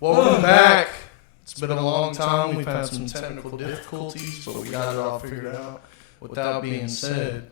Welcome back. It's been a long time. We've had some technical difficulties, but we got it all figured out. With that being said,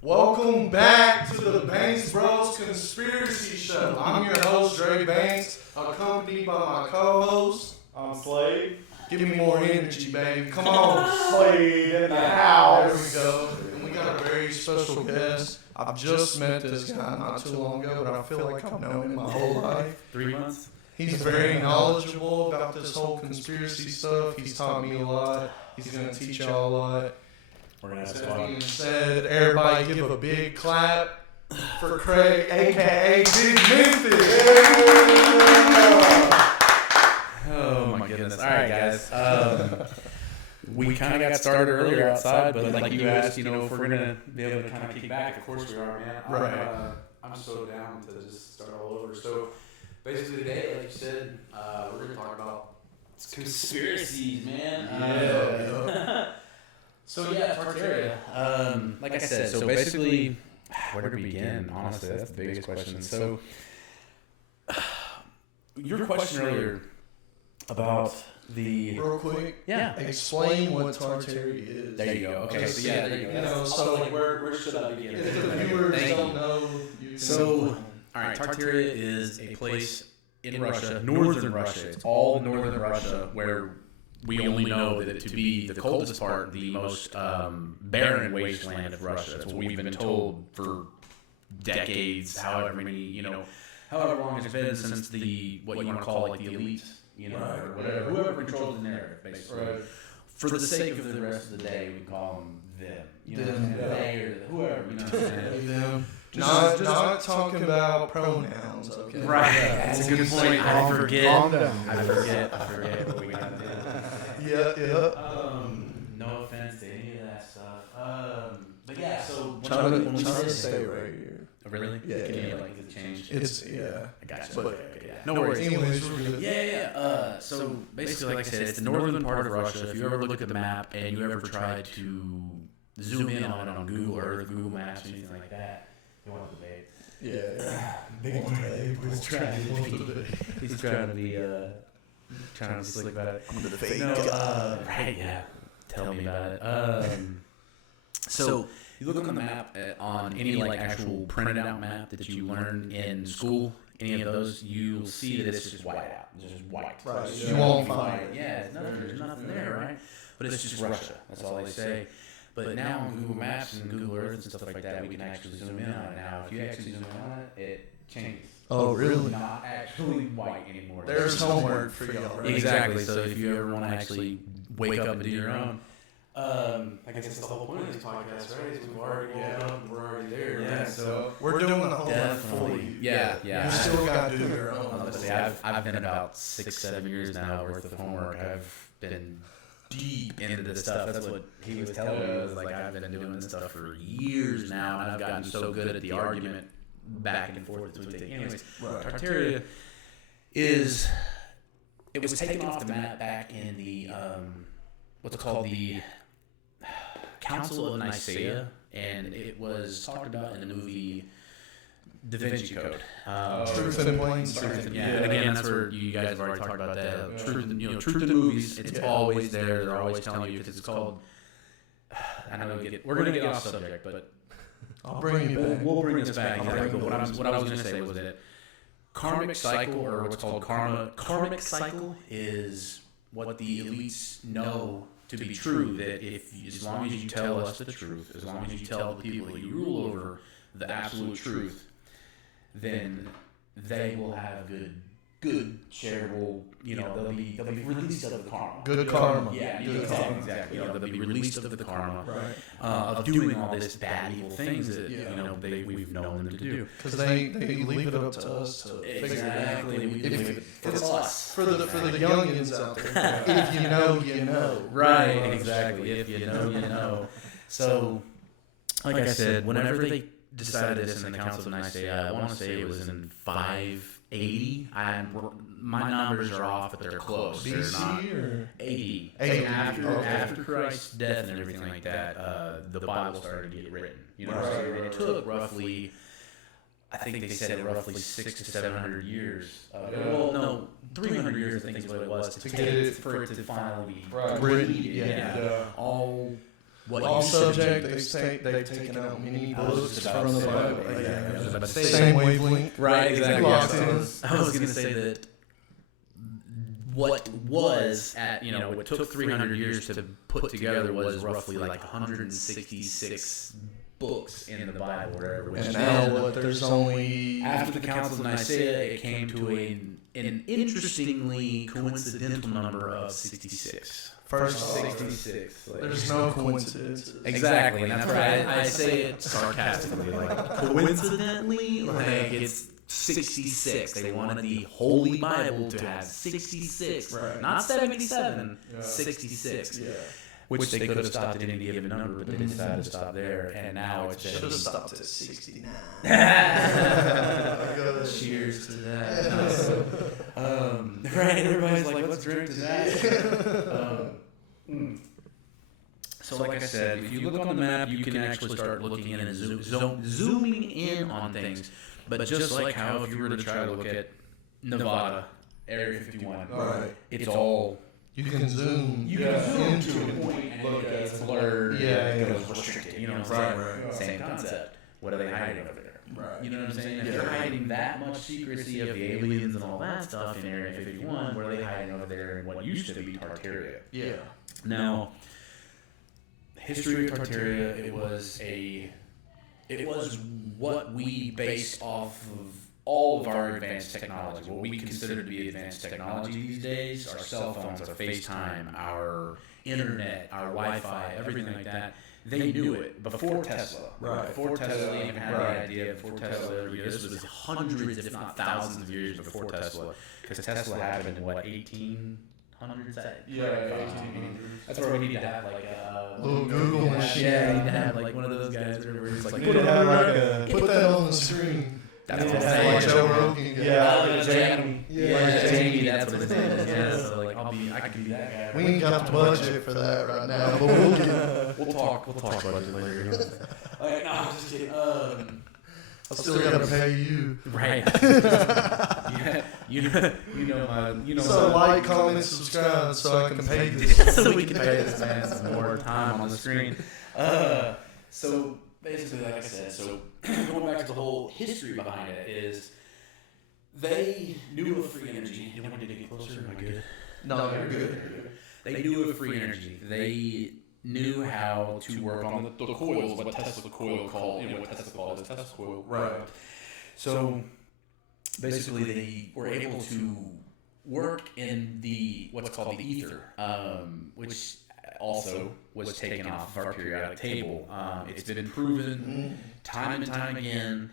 welcome back to the Banks Bros Conspiracy Show. I'm your host, Dre Banks, accompanied by my co-host. I'm Slade. Give me more energy, baby. Come on. Slade in the house. There we go. And we got a very special guest. I've just met this guy not too long ago, but I feel like I've known him my whole life. 3 months. He's very knowledgeable about this whole conspiracy stuff. He's taught me a lot. He's going to teach y'all a lot. We're going to have That being fun. said, everybody give a big clap for Craig, a.k.a. Big Memphis. Oh my goodness. All right, guys. We kind of got started earlier outside, but like you asked, if we're going to be able to kind of kick back, of course we are, man. Right. I'm so down to just start all over. So basically today, like you said, we're going to talk about conspiracies, man. Yeah. So yeah, Tartaria. Like I said, so basically, where do we begin? Honestly, that's the biggest question. So your question earlier about the Real quick, yeah. explain what Tartaria is. There you go. Okay, so yeah, there you go. So like where should I begin? if the viewers don't know, you can So, all right, Tartaria is a place in Russia, northern Russia. It's all northern Russia, where we only know that to be the coldest part, the most barren wasteland of Russia. That's what we've been told for decades, however many, however long it's been since the what you want to call like the elite, or whatever, whoever controls the narrative, basically. Right. For the sake of the rest of the day, we call them them, they or whoever, Them. Not talking about pronouns, okay? Right, that's a good point. I forget. Calm down. I forget what we got to do. Yeah. No offense to any of that stuff. But yeah, so Trying when we to did stay right here. Oh, really? Yeah, Can yeah. you like change? It's, yeah. I got you. But- Okay, yeah. No worries. Anyways, we're good. Yeah. So basically, like I said, it's the northern part of Russia. If you ever look at the map and you ever try to zoom in on it on Google Earth, Google Maps, anything like that, you want to debate. Yeah. Big day. He's trying to be trying to be slick about it. I'm the fake No, guy. right, yeah. Tell me about it. So you look on the map on any like actual printed out map that you learn in school, any of those, you'll see that it's just white out. It's just white. Right. It's You just won't white. find it. Yeah, there's nothing there, right? But it's just Russia. That's all they say. But now on Google Maps and Google Earth and stuff like that, we can actually zoom in on it. Now, if you actually zoom in on it, it changes. Oh, It's really? not actually white anymore. There's homework for y'all, right? Exactly. So if you ever want to actually wake up and do your own, I guess that's the whole point of this podcast, right? Is we've already woken up and we're already there. Yeah, right? so we're doing the homework for you. Yeah. You still got to do your own. Let's see, I've been about 6-7 years now worth of homework. I've been deep into this stuff. That's what he was telling me. Was like I've been doing this stuff for years now, and I've gotten so good at the argument back and forth between things. Anyways, Right. Tartaria it was taken off the map back in the what's called the Council of Nicaea, and it was talked about in the movie Da Vinci Code. Truth in plain sight. Yeah, and again, that's where you guys have already talked about that. Truth in movies, it's always there. They're always telling you because it's called. I know we're gonna get off subject, but I'll bring you back. we'll bring this back. Exactly. But what I was gonna say was that karmic cycle, or what's called karmic cycle, is what the elites know to be true. That as long as you tell us the truth, as long as you tell the people that you rule over the absolute truth, then they will have good shareable, they'll be released of the karma. Good karma. Yeah, Good exactly. They'll be released of the karma Right. of doing all this bad, evil things that we've known them to do. Because they leave it up to us to figure it out. Exactly. It's us. For the youngins out there. If you know, you know. Right. Exactly. If you know, you know. So, like I said, whenever they decided this in the Council of Nicaea, I want to say it was in 580. My numbers are off, but they're close. They're not. BC or AD. AD. After Christ's death and everything like that, the Bible started to get written. Right. So it took roughly, I think they said roughly 600 to 700 years. 300 300 years, I think is what it was, To get it for it to finally be written. yeah. All what All used to be- subject, they've taken out many books from the Bible. Yeah, I was about to say Same wavelength. right, exactly. Locked in. I was going to say that what was at, what took 300 years to put together was roughly like 166 books in the Bible, whatever. Which And now there's only after the Council of Nicaea, it came to an interestingly coincidental number of 66. first 66. Like, There's no coincidence. exactly, and that's why I say it sarcastically. Like, coincidentally, like it's 66. They wanted the Holy Bible to have 66, Right. not 77, Yeah. 66. Yeah. Which they could have stopped at any given number, but they decided to stop there, and now it's Should have stopped at 69. Cheers to that. Right, everybody's like, let's drink to that. So like I said, if you look on the map, you can actually start looking in and zooming in on things. But just like how if you were to try to look at Nevada, Area 51, Right. it's all... You can zoom. You can zoom into a point and look at it's blurred, Yeah, it yeah. goes restricted, you know what I'm saying? Right. Same concept. What are they hiding over there? Right. You know what I'm saying? If they're hiding that much secrecy of the aliens and all that stuff in Area 51, what are they hiding over there in what used to be Tartaria? Yeah. Now, the history of Tartaria, it was what we based off of all of our advanced technology, what we consider to be advanced technology these days, our cell phones, our FaceTime, our internet, our Wi-Fi, everything like that. They knew it before Tesla. Right. Before Tesla even had Right. the idea, before Tesla, this was hundreds, if not thousands of years before Tesla. Because Tesla happened in, what, 1800s? That's where we need to have, like, a Little Google machine. Yeah, you need to have, like, one of those guys where it's like, Put that on the screen. That's what I'm Like saying. Joe Rogan. Jamie. Yeah. Jamie, that's what his name is. Yeah, so like I can be that guy. We ain't got the budget for that right now, but we'll get. We'll talk budget later. Like, no, I'm just kidding. I still gotta pay you. Right. Yeah, you know. So like, comment, subscribe, so I can pay this. So we can pay this man some more time on the screen. So basically, like I said, so going back to the whole history behind it is they knew of free energy. You want me to get closer? Am I good? No, you're good. They knew of free energy. They knew how to work on the coils, what Tesla coil called, what Tesla called as Tesla coil. Right. So basically, they were able to work in the what's called the ether, which also was taken off of our periodic table. It's been proven time and time again,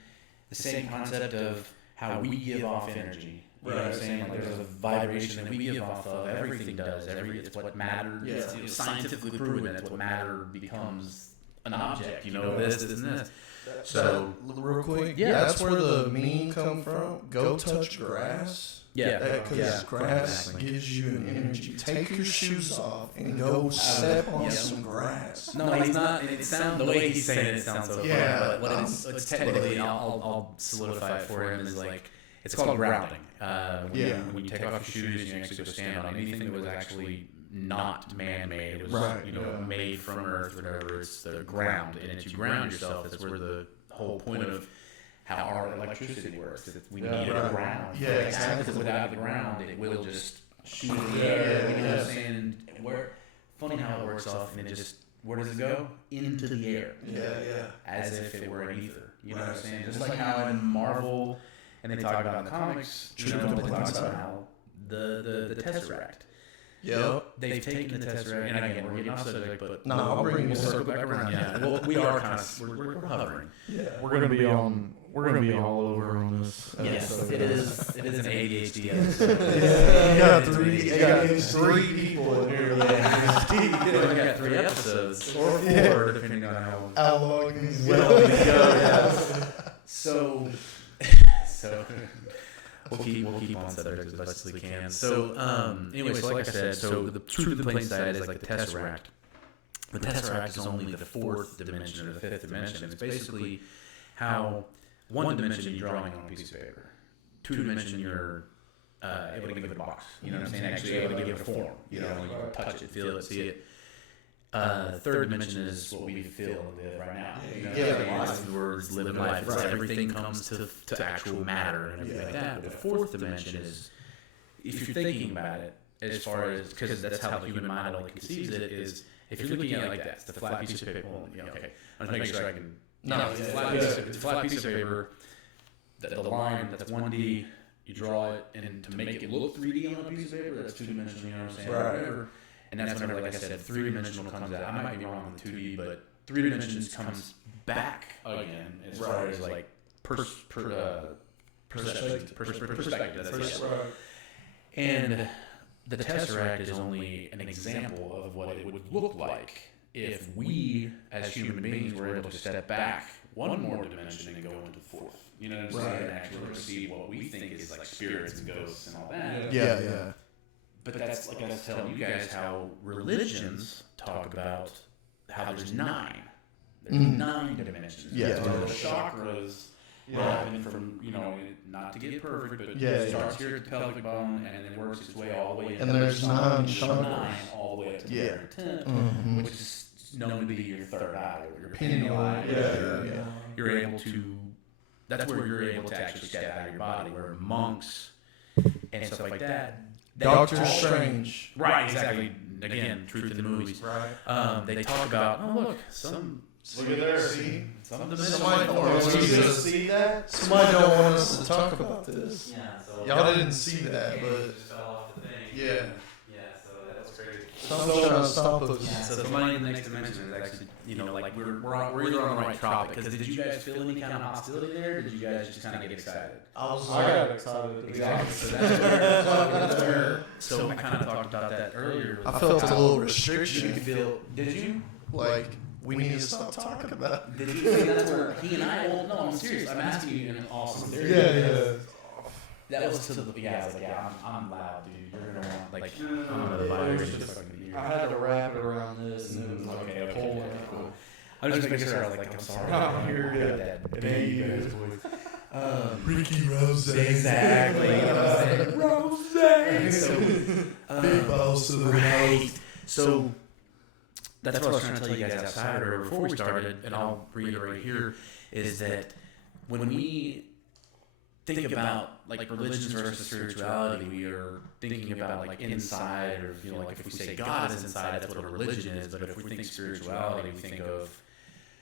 the same concept of how we give off energy. You know what I'm saying? Like there's a vibration that we give off of. Everything does. It's what matter. Yeah. It's scientifically proven that it's what matter becomes an object. You know, this, and this. So real quick, Yeah. that's where the meme come from. Go touch grass. yeah, Because grass gives you an energy. Take your shoes off and go step on some grass. No, he's not. It sounds the way he's saying it sounds so Yeah. funny. But what it's technically, I'll solidify it for him is like it's called grounding. When you take off your shoes and you actually go stand on anything that was actually not man-made, it was Right. made from Earth, whatever. It's the ground, and if you ground yourself, that's where the whole point of how our electricity works. We need a Right. ground. Yeah, exactly. Because without the ground, it will just shoot in the air. You know what I'm saying? Funny how it works off, and it just where does it go? Into the air. Yeah. As if it were an ether. You know what I'm saying? Just like how in Marvel, and they talk about in the comics, they talk about how the Tesseract. Yep. They've taken the Tesseract, and again, we're getting off subject, but No, I'll bring we'll you circle back around. Yeah, well, we are kind of we're hovering. Yeah. We're gonna be all over on this. Yes, episode, it guys. is an ADHD episode. You got three people in here. We only got 3 episodes, or 4, depending on how How long these well we go? go. Yeah. So we'll keep on subject as best as we can. So anyway, so like I said, so the truth in plain sight is like the Tesseract. The Tesseract is only the 4th dimension or the 5th dimension. It's basically how 1 dimension you're drawing on a piece of paper, 2 dimension you're able to give it a box. You know what I'm saying? Actually able to give it a form. You know, you touch it, feel it, see it. Third dimension is what we feel and live right now. You know, we're living life. It's everything comes to actual matter and everything like that. But the fourth dimension is, if you're thinking about it, as far as, because that's how the human mind only conceives it, is if you're looking at it like that, it's the flat piece of paper. Well, okay, I'm just making sure I can. No, it's a flat piece of paper. The line, that's 1D. You draw it, and to make it look 3D on a piece of paper, that's 2-dimensional. You know what I'm saying? Right. Whatever. And that's whenever, like I said, 3-dimensional comes out. I might be wrong on the 2D, but 3 dimensions comes back again as far as like perspective. That's right. And the Tesseract is only an example of what it would look like if we, as human beings, were able to step back one more dimension and go into the fourth. You know what I'm saying? And actually perceive what we think is like spirits and ghosts and all that. Yeah. But that's like I was telling you guys how religions talk about how there's 9. There's 9 dimensions. Yeah. So the chakras happen from, you know, not to get perfect, but it starts here at the pelvic bone and then works its way all the way. And there's 9 chakras. 9 all the way up to the very 10th, which is known to be your third eye or your pineal eye. You're able to. That's where you're able to actually step out of your body. Where monks and stuff like that. Doctor Strange. Right, exactly. Again, truth in the movies. Right. They talk about, look at there. See? Somebody don't want us to see that. Somebody don't want us to talk about this. Yeah, so Y'all didn't see that, but just fell off the thing. yeah. So that was crazy. Someone's trying to stop us. So somebody in the next dimension is actually, you know, like we're either on the right topic. Because did you guys feel any kind of hostility there? Or did you guys just kind of get excited? I got excited. Exactly. So that's where. So I kind of talked about that earlier. I felt a little restriction. Did you? Like, we need to stop talking about it. Did you see that's where he and I? Well, no, I'm serious. I'm asking you in all sincerity. Yeah. That was to the I was like, I'm loud, dude. You're gonna want like I'm gonna vibration. I had to wrap it around this, and it was like a whole. Cool. I was just making sure. I was like, I'm sorry. I'm here. here, That baby voice. Ricky Rose. Exactly. You know what I'm saying? Rose. So, Big balls to the right. So that's what I was trying to tell you guys outside or before we started, and I'll reiterate here, is that when we think about like religions versus spirituality, we are thinking about like inside, or you know, like if we say God is inside, that's what a religion is. But if we think spirituality, we think of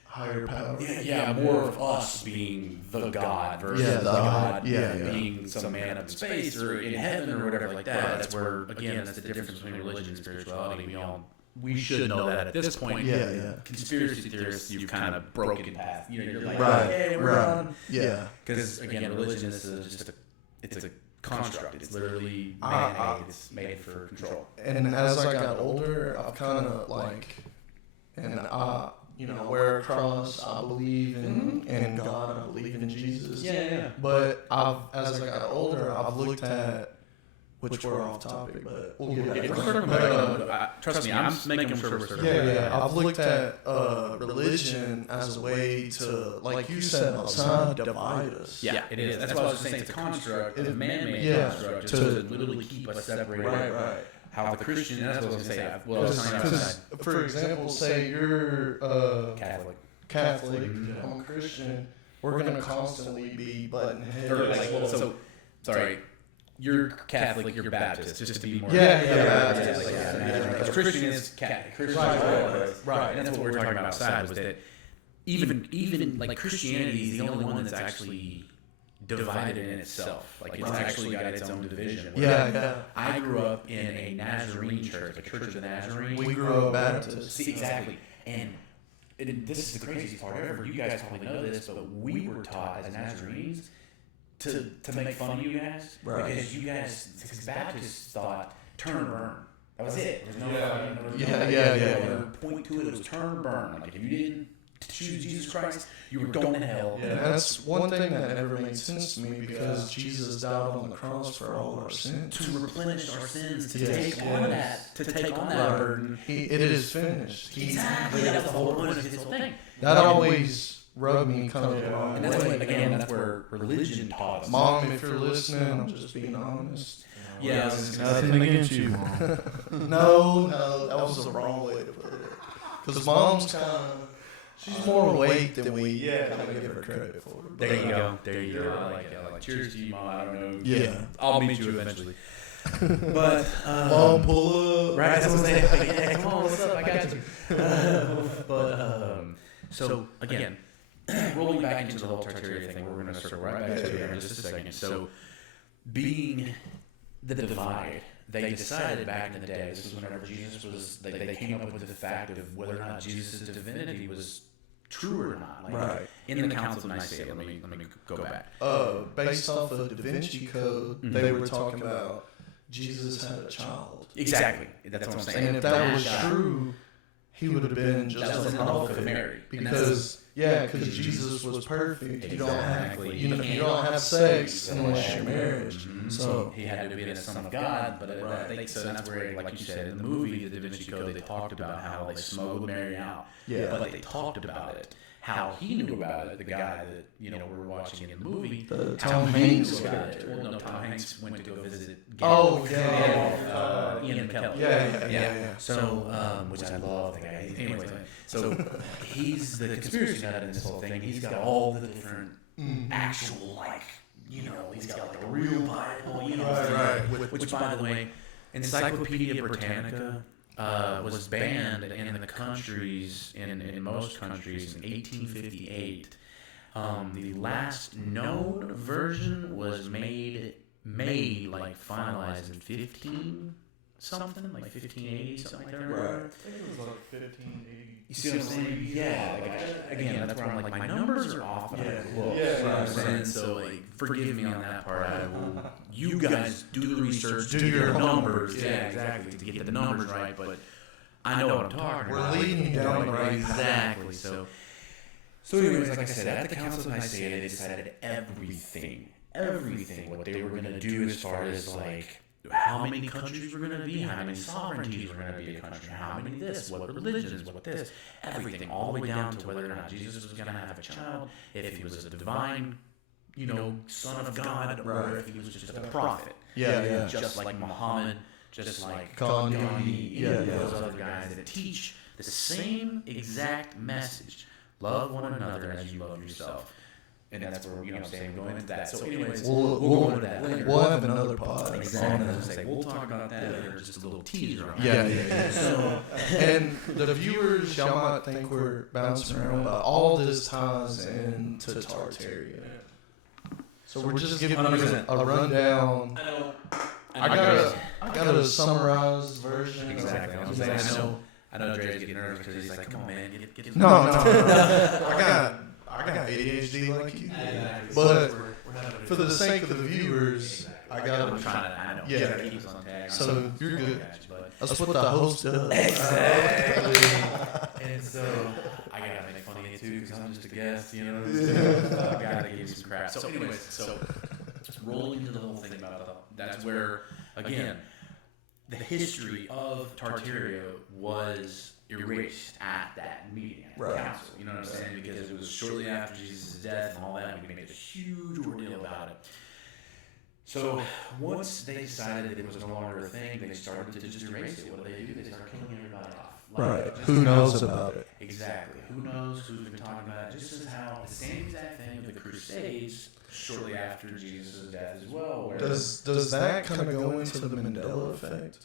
higher power. Yeah, more of us being the God versus the God being some man up in space or in heaven or whatever like that. That's where, again, that's the difference between religion and spirituality. We should know that at this point. Conspiracy theorists, you've kind of broken path. You know, you're like, hey, we're done. Yeah. Because again, religion is it's a construct. It's literally man-made. It's made for control. And as I got older, I've kind of like, and you know, wear a cross. I believe in God. I believe in Jesus. But as I got older, I've looked at, which we're off topic, but we'll get back to it. Trust me, I'm making sure we're starting. I've looked at religion as a way to, like you said outside, divide us. Yeah, it is. That's why I was saying it's a construct. It's a man-made construct to literally keep us separated. Right. How the Christian, that's what I was going to say. Because, for example, say you're Catholic, Mm-hmm. I'm a Christian, we're going to constantly be butting heads. Sorry, you're Catholic, you're Baptist, just to be more... Baptist. Because Christian is Catholic. Christian is right. And that's what we were talking about outside, was that even like Christianity is the only one that's actually divided in itself. Like it's actually got its own division. I grew up in a Nazarene church, a Church of the Nazarene. We grew up Baptist. See, exactly. And this is the craziest part ever. You guys probably know this, but we were taught as Nazarenes to make fun of you guys. Because you guys, because Baptists thought turn or burn. That was it. There's no point to it. It was turn or burn. Like if you didn't choose Jesus Christ, you were going to hell. And that's one thing that never made sense to me, because Jesus died on the cross for all our sins. To replenish our sins, to take on that burden. It is finished. Exactly. That's the whole point of his whole thing. That always rubbed me kind of the wrong And that's way. what, again, that's where religion taught us. Mom, if you're listening, I'm just being honest. Yeah, Nothing against you, Mom. No, that was the wrong way to put it. Because Mom's kind of, she's more awake than we kind of give her credit for. There you go. There you go. I like it. I like cheers to you, Mom. I don't know. Yeah. I'll meet you eventually. But Mom, pull up. right, that's what I'm saying. Like, yeah, come on, what's up? I got you. So again, rolling back into the whole Tartaria thing, we're going to circle right back to it in just a second. So, being the divide, they decided back in the day. This is whenever Jesus was. They came up with the fact of whether or not Jesus' divinity was true or not. Like, Right. In the Council of Nicaea. Let me go back. Based off of Da Vinci Code, they were talking about Jesus had a child. Exactly. That's what I'm saying. And if that was true, he would have been that just was an an oath oath of Mary. because Jesus was perfect. You don't Exactly. you don't have sex unless you're married. So he had to be the son of God, but so that's where, like you said, in the movie, the Da Vinci Code, they talked about how they smuggled Mary out. Yeah. But they talked about it, how he knew about it, the guy that, we're watching in the movie. Tom Hanks got guy. it. Well, no, Tom Hanks went to go visit Oh, Ian McKellen. Yeah. So, which I love, the guy. Anyways, so he's the conspiracy nut in this whole thing. He's got all the different actual, he's got like a real Bible, which, by the way, Encyclopedia Britannica was banned in the countries, in most countries, in 1858. The last known version was made finalized in 1580, something like that. Right. I think it was like 1580. You see what I'm saying? Yeah. Again, that's where I'm like, my numbers are off. Yeah. Close. Yeah. You know what I'm saying? So, forgive me on that part. You guys do the research, do your numbers. Yeah, exactly. To get the numbers right, but I know what I'm talking about. We're leading you down the right path. Exactly. So anyways, like I said, at the Council of Nicaea, they decided everything, what they were going to do as far as how many countries were going to be, how many sovereignties were going to be a country, how many this, what religions, what this, everything, all the way down to whether or not Jesus was going to have a child, if he was a divine, son of God, or if he was just a prophet. Yeah. Just like Muhammad, just like Gandhi. those other guys that teach the same exact message. Love one another as you love yourself. And that's where, I'm saying, going into that. So anyways, we'll go into that later. We'll have another pod. Exactly. I was gonna say, we'll talk about that later, just a little teaser on Yeah. So, and the viewers, y'all might think we're bouncing around, but all this ties into Tartaria. So we're just giving you a rundown. I got a summarized version. Exactly. I know Dre's getting nervous because he's like, come on, man, get No. I got ADHD like you. But for the sake of the viewers, I got I'm trying to, I know. Yeah. Keep us on tag. So you're good. But That's what the host does. exactly. And so I gotta make fun of you too because I'm just a guest, So I gotta give you some crap. So anyways, rolling into the whole thing about that's where, again, the history of Tartaria was erased at that meeting, at the council. You know what I'm saying? Because it was shortly after Jesus' death and all that, and we made a huge ordeal about it. So once they decided it was no longer a thing, they started to just erase it. What do? They start killing everybody off. Who knows about it? Exactly. Who knows? Who's been talking about it? Just as how the same exact thing of the Crusades shortly after Jesus' death as well. Where Does that kind of go into the Mandela effect?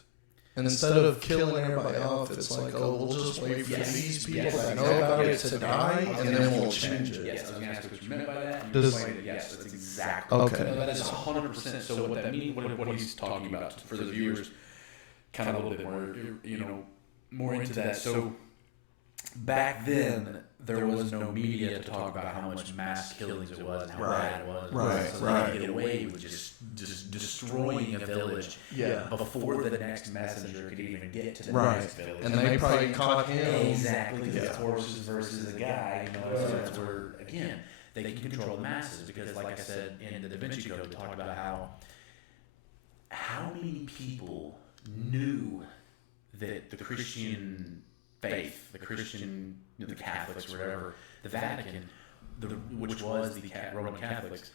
And instead of killing everybody off, it's like, we'll just wait for these people that know about it to die, and then we'll change it. Yes, I was going to ask what you meant by that. You Does- explained it. Yes, that's exactly. Okay. No, that is 100%. So what that means, what he's talking about for the viewers, kind of a little bit more, more into that. So back then, there was no media to talk about how much mass killings it was and how bad it was. So they could get away with just destroying a village before the next messenger could even get to the next village. And they probably caught him. Exactly, because it's horses versus a guy. So that's where, again, they can control the masses. Because, like I said, in the Da Vinci Code, talked about how many people knew that the Christian faith, the Christian, the Catholics, whatever, the Vatican which was the Roman Catholics,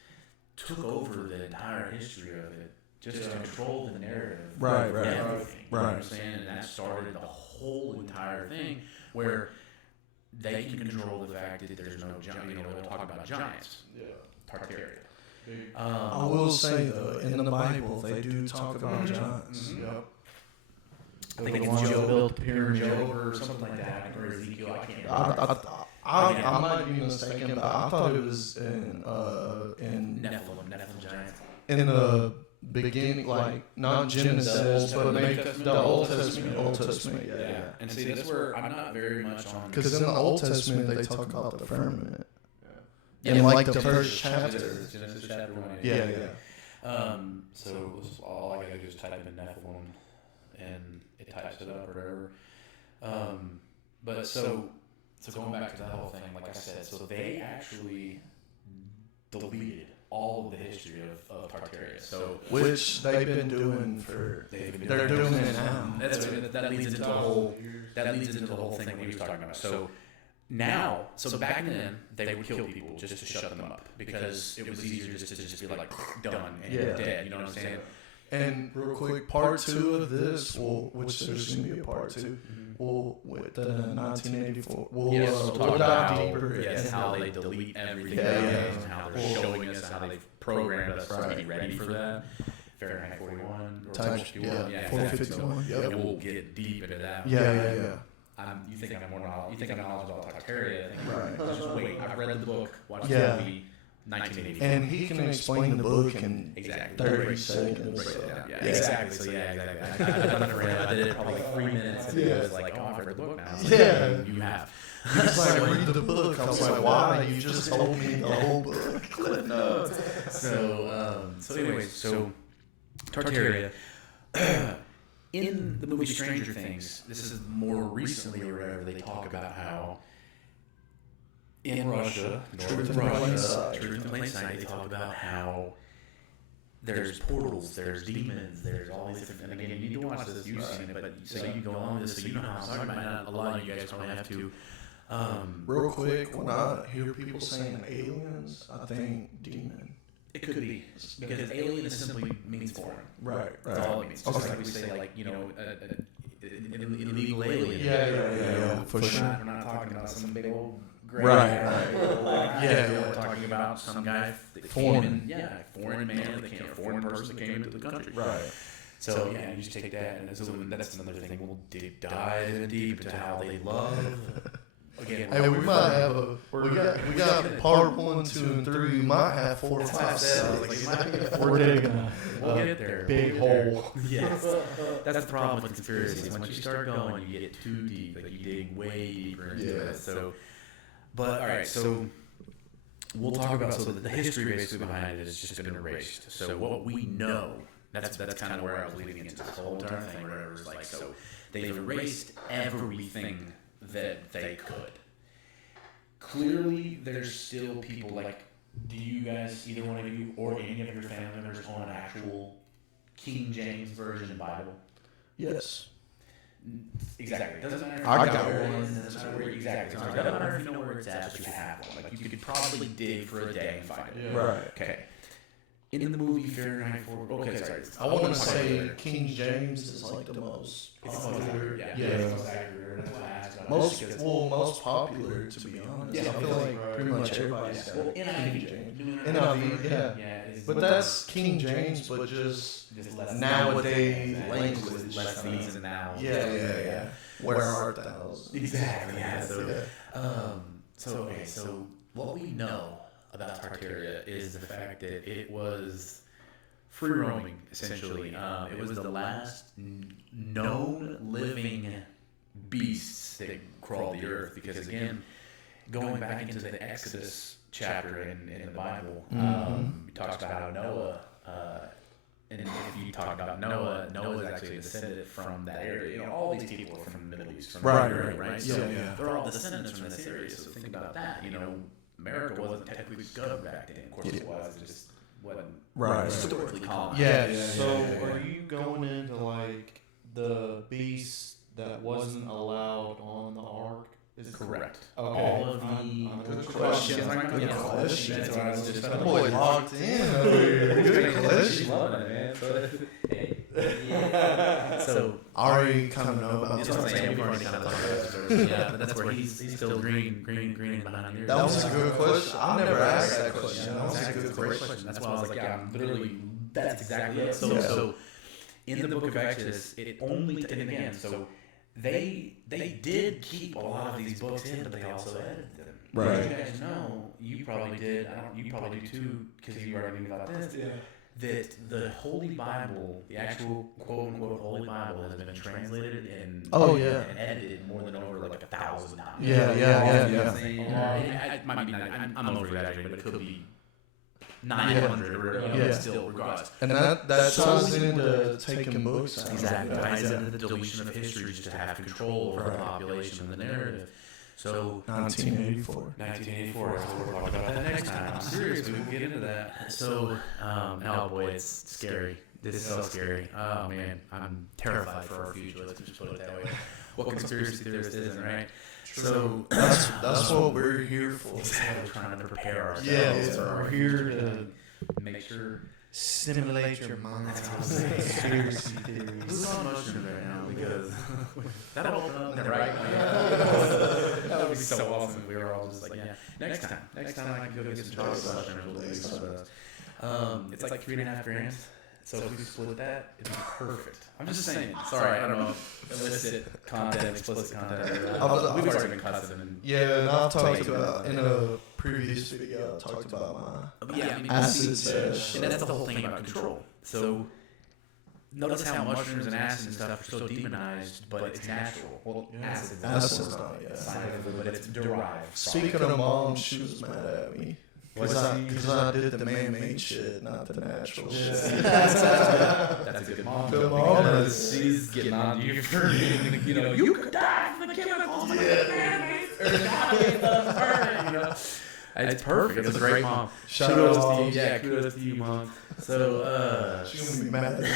took over the entire history of it, just controlled the narrative. Right. And everything. You know what I'm saying? And that started the whole entire thing where they can control the fact that there's no giant. You know, they'll talk about giants. Yeah. Tartaria. I will say though, in the Bible, they do talk about giants. Yep. I think it's Job built the pyramid or something like that, or Ezekiel. I can't remember. I might be mistaken, but I thought it was in Nephilim giants. in the beginning, like not Genesis, but maybe the Old Testament. Yeah. And see, that's where I'm not very much on. Because in the Old Testament, they talk about the firmament. In like the first chapter. Genesis chapter 1. Yeah. So all I gotta do is type in Nephilim, and it types it up or whatever. But so going back to that whole thing, like I said, so they actually deleted all of the history of Tartaria. So Which they've been doing for. They're doing it now. That leads into the whole. That leads into the whole thing that we were talking about. So back then they would kill people just to shut them up because it was easier just to be like done and you're dead. You know what I'm saying? And real quick, part 2 of this, which there's going to be a part 2, with the 1984, we'll dive deeper. Yes, how they delete everything, and how they're showing us how they've programmed us to be ready for that. Fahrenheit 41, or 451. And we'll get deep into that. Yeah. You think I'm more knowledgeable? You think I'm knowledgeable about Tartaria? Right. Just wait. I've read the book. Watched the movie. 1984. And he can explain the book in exactly 30 seconds. Exactly. So exactly. I've done it for him. I did it probably like 3 minutes. And he was like, "Oh, I've read the book now." Like, Yeah. You have. He's like, read the book. I was like, why? You just told me the whole book. Cliff notes. So anyways, so Tartaria. In the movie Stranger Things, this is more recently or whatever, they talk about how in Russia, Truth in Plain Sight, they talk about how there's portals, there's demons, there's all these different. And again, you need to watch this. You've seen it, but so you can go along with this, so you know how I'm talking about. Not a lot of you guys probably have to. Real quick, when I hear people saying aliens, I think demon. It could be because alien is simply means foreign. Right. That's all it means. Just like we say, like an illegal alien. Yeah, for sure. We're not talking about some big old. Great. Right. We're talking about some guy foreign man that came, a foreign person that came into the country. Right. So you just take that, and that's another thing. We'll dive deep into how they love. Again, hey, we might have we got part 1, 2, and 3. We might have 4, 5, 6. We're digging We'll get there. big hole. Yes, that's the problem with conspiracies. Once you start going, you get too deep. Like you dig way deeper into it. So. But all right, so we'll talk about the history basically behind it has just been erased. So what we know, that's kind of where I was leading into this whole entire thing. Where it was like, so they've erased everything that they could. Clearly, there's still people like, do you guys, either one of you or any of your family members, own an actual King James Version Bible? Yes. Exactly. It doesn't matter. I got one. Exactly. It doesn't matter if you know where it's at, but you have one. Like you could probably dig for a day and find it. Right. Okay. In the movie Fahrenheit 4. Okay, sorry. I want to say King James is like the most popular. Most popular, to be honest. I feel like pretty much everybody's got King James. NIV, yeah. But that's King James, but just nowadays language. Less these and now. Yeah. Where art thou? Exactly. Yeah. So what we know about Tartaria is the fact that it was free roaming, essentially. It was the last known living beasts that crawled the earth. Because again, going back into the Exodus chapter in the Bible, it talks about how Noah. And if you talk about Noah is actually descended from that area. You know, all these people are from the Middle East, from that area, right? So they're all descendants from this area. So think about that. You know, America wasn't technically discovered back then. Of course, it was. It just wasn't historically colonized. So are you going into like the beast that wasn't allowed on the ark? Correct. Okay. All of the good question. Franklin. Good Yeah, question. that's what I was just That telling boy you. locked in over here. Good She's question. loving it, man. So I already kind of know about that's what I'm that. saying. We've already kind of talked about this earlier. Yeah, but that's where he's still green behind the ears. That was a good question. I never asked that question. That was a Exactly, good it's a great question. That's why I was like, yeah, I'm literally, that's exactly it. Yeah. So in the book of Exodus, it only, and again, so they did keep a lot of these books in, but they also edited them. Right. As you guys know, you probably did, you probably do too, because you already knew about this, that the Holy Bible, the actual quote-unquote Holy Bible, has been translated and, and edited more than over like 1,000 times. Yeah. It might be I'm over-exaggerating, but it could be 900 or still regardless. And that ties into taking books out. Exactly. Ties into the deletion of history just to have control over the population and the narrative. So 1984. 1984. So we'll talk about that next time. I'm serious. We'll get into that. So, oh boy, it's scary. This is so scary. Oh man, I'm terrified for our future. Let's just put it that way. What conspiracy theorist isn't, right? So That's what we're here for. Exactly. Trying to prepare ourselves. Yeah, for our we're here future to make sure. Stimulate your mind. Conspiracy theories. Who's on mushrooms right now? Because that'll open up the right. That would be so awesome if we were all just like, yeah. Next time I can go get some chocolate mushrooms. We'll do some of those. It's like 3.5 grams. So if we split that, it'd be perfect. I'm just saying. Sorry, I don't know. Illicit content, explicit content. We've already been cussing. And I've talked about in a previous video. I talked about my acid sesh. And that's the whole thing about control. So notice how mushrooms and acid and stuff are so demonized, but it's natural. Well, acid's not, scientific, but it's derived. Speaking of mom, she was mad at me. Because I did the man-made shit, not the natural shit. That's a good mom. Good mom. She's getting on you for, you could die from the chemicals. It's perfect. It's a great mom. Shout out to you. Yeah, kudos to you, mom. So, she's going to be mad at me.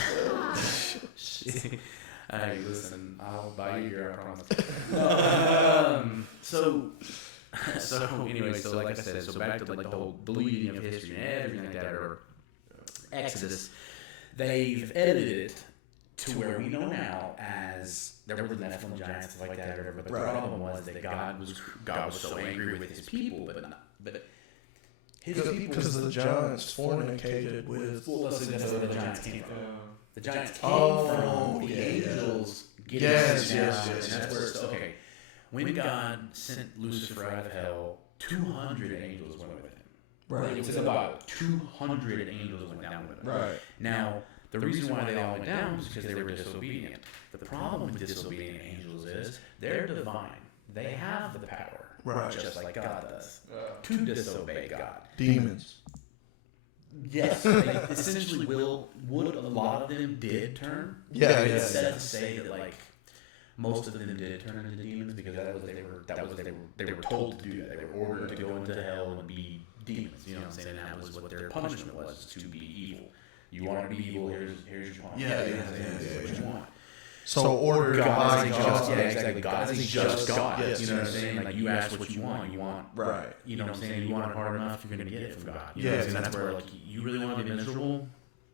Hey, listen, I'll buy you beer, I promise. So anyway, so like I said, so back to like the whole deleting of history and everything like that, or Exodus, they've edited it to where we know now as there were the Nephilim giants, stuff like that, but the problem was that God was so angry with his people, but his people, because the giants fornicated with. Well, that's where the giants came from. The giants came from the angels getting us down, and that's where it's okay. When God sent Lucifer out of hell, 200 angels went with him. Right. It was about 200 angels went down with him. Right. Now, the reason why they all went down is because they were disobedient. The problem with disobedient angels is they're divine. They have the power, just like God does, to disobey God. Demons. Yes, they essentially would a lot of them did turn. It's said to say that like most of them did turn into demons because they were told to do that. They were ordered to go into hell and be demons. You know what I'm saying? And that was what their punishment was, to be evil. You want to be evil? Here's your punishment. What you want. So ordered by God. Yeah, exactly. God is a just God. You know what I'm saying? Like you ask what you want. You want You know what I'm saying? You want it hard enough, you're gonna get it from God. You know what I'm saying? That's where like you really want to be miserable.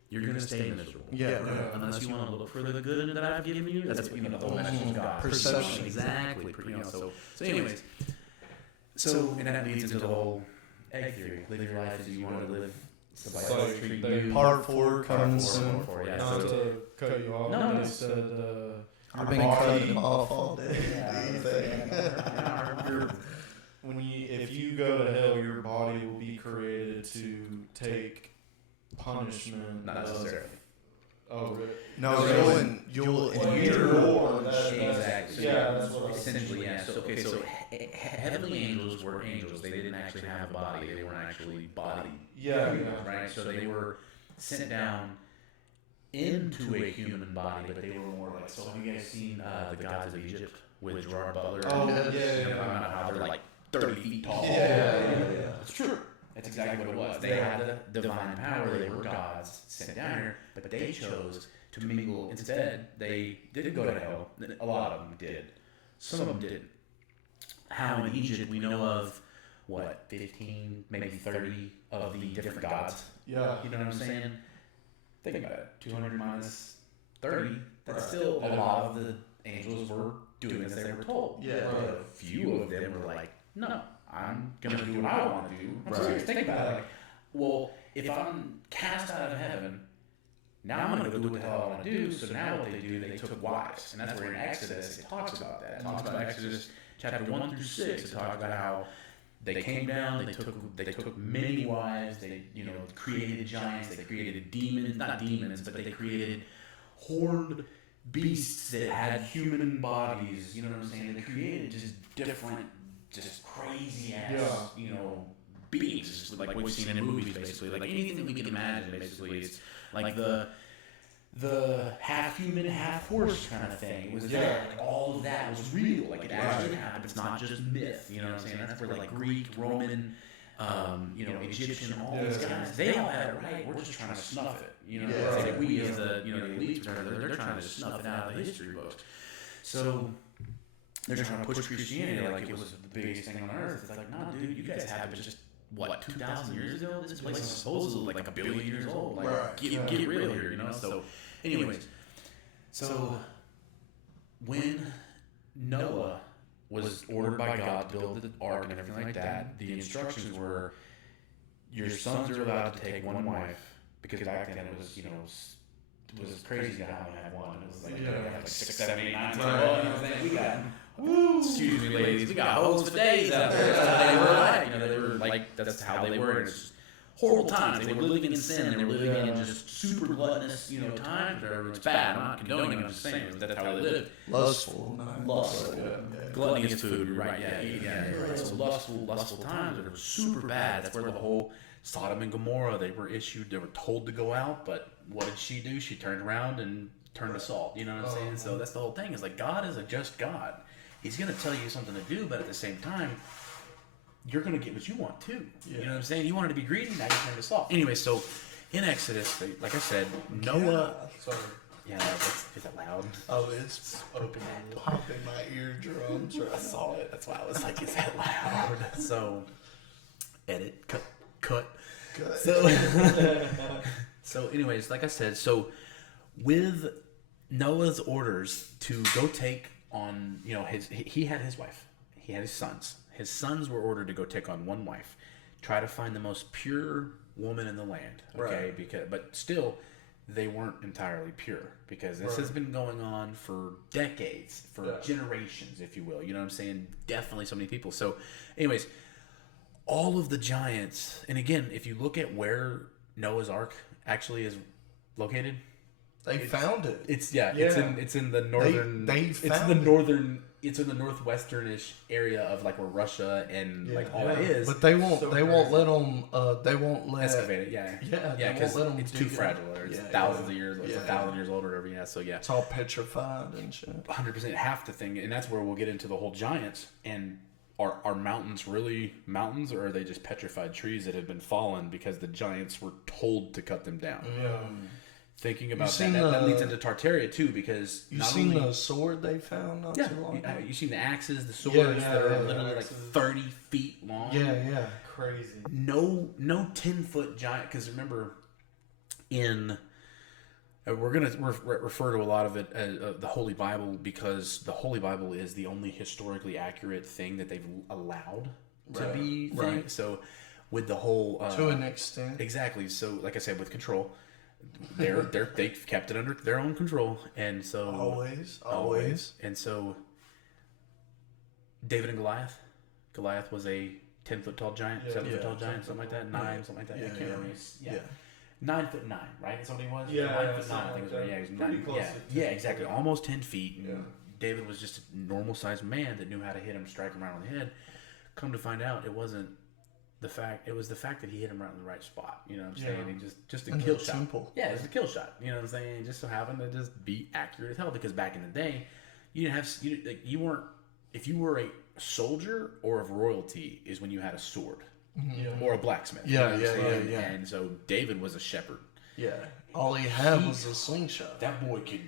You're gonna stay miserable. Unless you want to look for the good that I've given you. That's the whole message of God. Perception. Exactly. So anyways. So and that leads into the whole egg theory. Live your life as you want to live. So Part 4 comes soon. Not to cut you off. No. They said I've been cutting off all day. If you go to hell, your body will be created to take punishment. Not necessarily. Oh, really? No, you'll endure. Exactly. Yeah, that's what I was essentially, yeah. So heavenly angels were angels. They didn't actually have a body. They weren't actually bodied. Yeah. Right? So they were sent down into a human body, but they were more like, so have you guys seen The Gods of Egypt with Gerard Butler? Oh, yeah. How they're like 30 feet tall. Yeah. It's true. That's exactly what it was. They had the divine power. They were gods sent down here, but they chose to mingle. Instead, they didn't go to hell. A lot of them did. Some of them didn't. How in Egypt we know of what, 15, maybe 30 of the different gods. Yeah. You know what I'm saying? Think about it. 200 minus 30. That's still a lot of the angels were doing as they were told. Yeah. But a few of them were like, no, I'm going to do what I want to do. I'm serious. Think about it. Like, well, if I'm cast out of heaven, now I'm going to go do what the hell I want to do. So now what they do, they took wives. And that's where in Exodus it talks about that. It talks about Exodus chapter 1 through 6. It talks about how they came down, they took many wives, they created giants, they created demons, not demons, but they created horned beasts that had human bodies, you know what I'm saying? They created just different, just crazy ass, beings, like what we've seen in movies basically. Like anything we can imagine basically. It's like the half human, half horse kind of thing. It was there. Like all of that was real. Like it actually happened. It's not just myth. You know what I'm saying? That's where like Greek, Roman, Egyptian, all these guys, they all had it right. We're just trying to snuff it. You know, it's like we as the the elites, they're trying to snuff it out of the history books. So they're trying to push Christianity like it was the biggest thing on earth. It's like, nah, dude, you guys happened just what 2,000 years ago. This place is supposedly like a billion years old. Like get real here, you know. So, anyways, so when Noah was ordered by God to build the ark and everything like that, the instructions were your sons are allowed to take one wife, because back then it was it was crazy to have one. It was like you have like 6, 7, 8, 9, 10. We got excuse me, ladies, we got hoes for days out there. That's how they were like. They were like that's how they were. And it's horrible times. They were living in sin. They were living in just super gluttonous, times. It's bad. I'm not condoning it. I'm just saying that's how they lived. Lustful. Gluttony is food. Right? Yeah. Right. So lustful times. They were super bad. That's where the whole Sodom and Gomorrah. They were told to go out, but what did she do? She turned around and turned to salt. You know what I'm saying? So that's the whole thing. Is like God is a just God. He's going to tell you something to do, but at the same time, you're going to get what you want too. You know what I'm saying? You wanted to be greedy, now you turn to salt. Anyway, so in Exodus, like I said, Noah. Sorry. Yeah, is that loud? Oh, it's popping my eardrums. I saw it. That's why I was like, is that loud? So, edit, cut. So, anyways, like I said, so with Noah's orders to go take on, he had his wife, he had his sons. His sons were ordered to go take on one wife, try to find the most pure woman in the land. Okay, but still, they weren't entirely pure, because this has been going on for decades, for generations, if you will. You know what I'm saying? Definitely so many people. So, anyways, all of the giants, and again, if you look at where Noah's Ark actually is located, they found it. It's in the northern. It's in the northwesternish area of like where Russia and like all that is. But they won't let them. They won't let excavate it. Yeah, because it's too fragile. Or it's thousands of years. It's 1,000 years old or whatever. Yeah, so yeah, it's all petrified and shit. 100%. Half the thing, and that's where we'll get into the whole giants. And are mountains really mountains, or are they just petrified trees that have been fallen because the giants were told to cut them down? Yeah. Thinking about that leads into Tartaria too, because you've seen the sword they found not too long ago? You've seen the axes, the swords that are literally like 30 feet long. Yeah. Crazy. No 10-foot giant, because remember, we're going to refer to a lot of it as the Holy Bible, because the Holy Bible is the only historically accurate thing that they've allowed to be thing. Right. So with the whole to an extent, exactly. So like I said, with control, they've kept it under their own control, and so always. And so David and Goliath was a 10-foot tall giant, 7-foot tall giant, something like that, 9, something like that. I can't remember. 9'9", right? That's what he was. 9'9", I think it was. Right. Yeah, he was pretty close. Yeah, exactly, almost 10 feet. And David was just a normal-sized man that knew how to hit him, strike him right on the head. Come to find out, it wasn't the fact. It was the fact that he hit him right in the right spot. You know what I'm saying? He just a kill shot. Simple. Yeah, it's a kill shot. You know what I'm saying? It just so happened to just be accurate as hell, because back in the day, you didn't have you weren't, if you were a soldier or of royalty is when you had a sword. Or a blacksmith. Yeah. And so David was a shepherd. Yeah. All he had was a slingshot. That boy could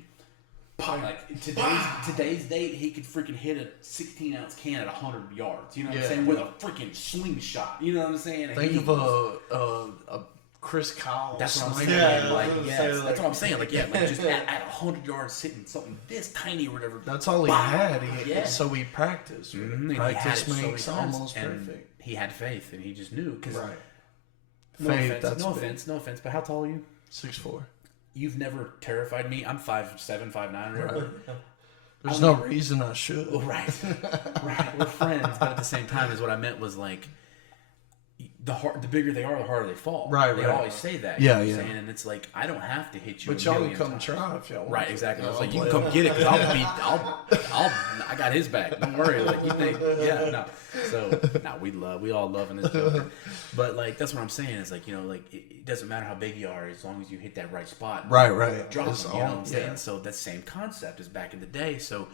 Like today's date, he could freaking hit a 16-ounce can at 100 yards. You know what I'm Yeah. saying? With a freaking slingshot. You know what I'm saying? And Think of a Chris Kyle. That's what I'm sniper. saying. Yeah, Like, I was yes, gonna say, that's like- what I'm saying. Like, yeah, like just at 100 yards, hitting something this tiny or whatever. That's all he had. Yeah. So he practiced. Mhm, and he Practice had it so makes many times, almost and perfect. He had faith, and he just knew. Because Right. no Faith, offense, that's no big. offense, no offense. But how tall are you? 6'4". You've never terrified me. I'm 5'7", 5'9", or whatever. There's no reason I should. Well, right. We're friends, but at the same time, is what I meant was like, the bigger they are, the harder they fall. Right, They right. always say that. Yeah, you know what yeah. I'm saying? And it's like, I don't have to hit you. But a y'all can million come times. try if y'all want. Right, to. exactly. Yeah, It's like, I'll you can play come it. get it because I got his back. Don't worry. Like, you think, yeah, no. So, we all loving this joke. But like, that's what I'm saying. Is like, you know, like it doesn't matter how big you are as long as you hit that right spot. Right. Drop It's them, you know what all- I'm saying? yeah. So that same concept is back in the day. So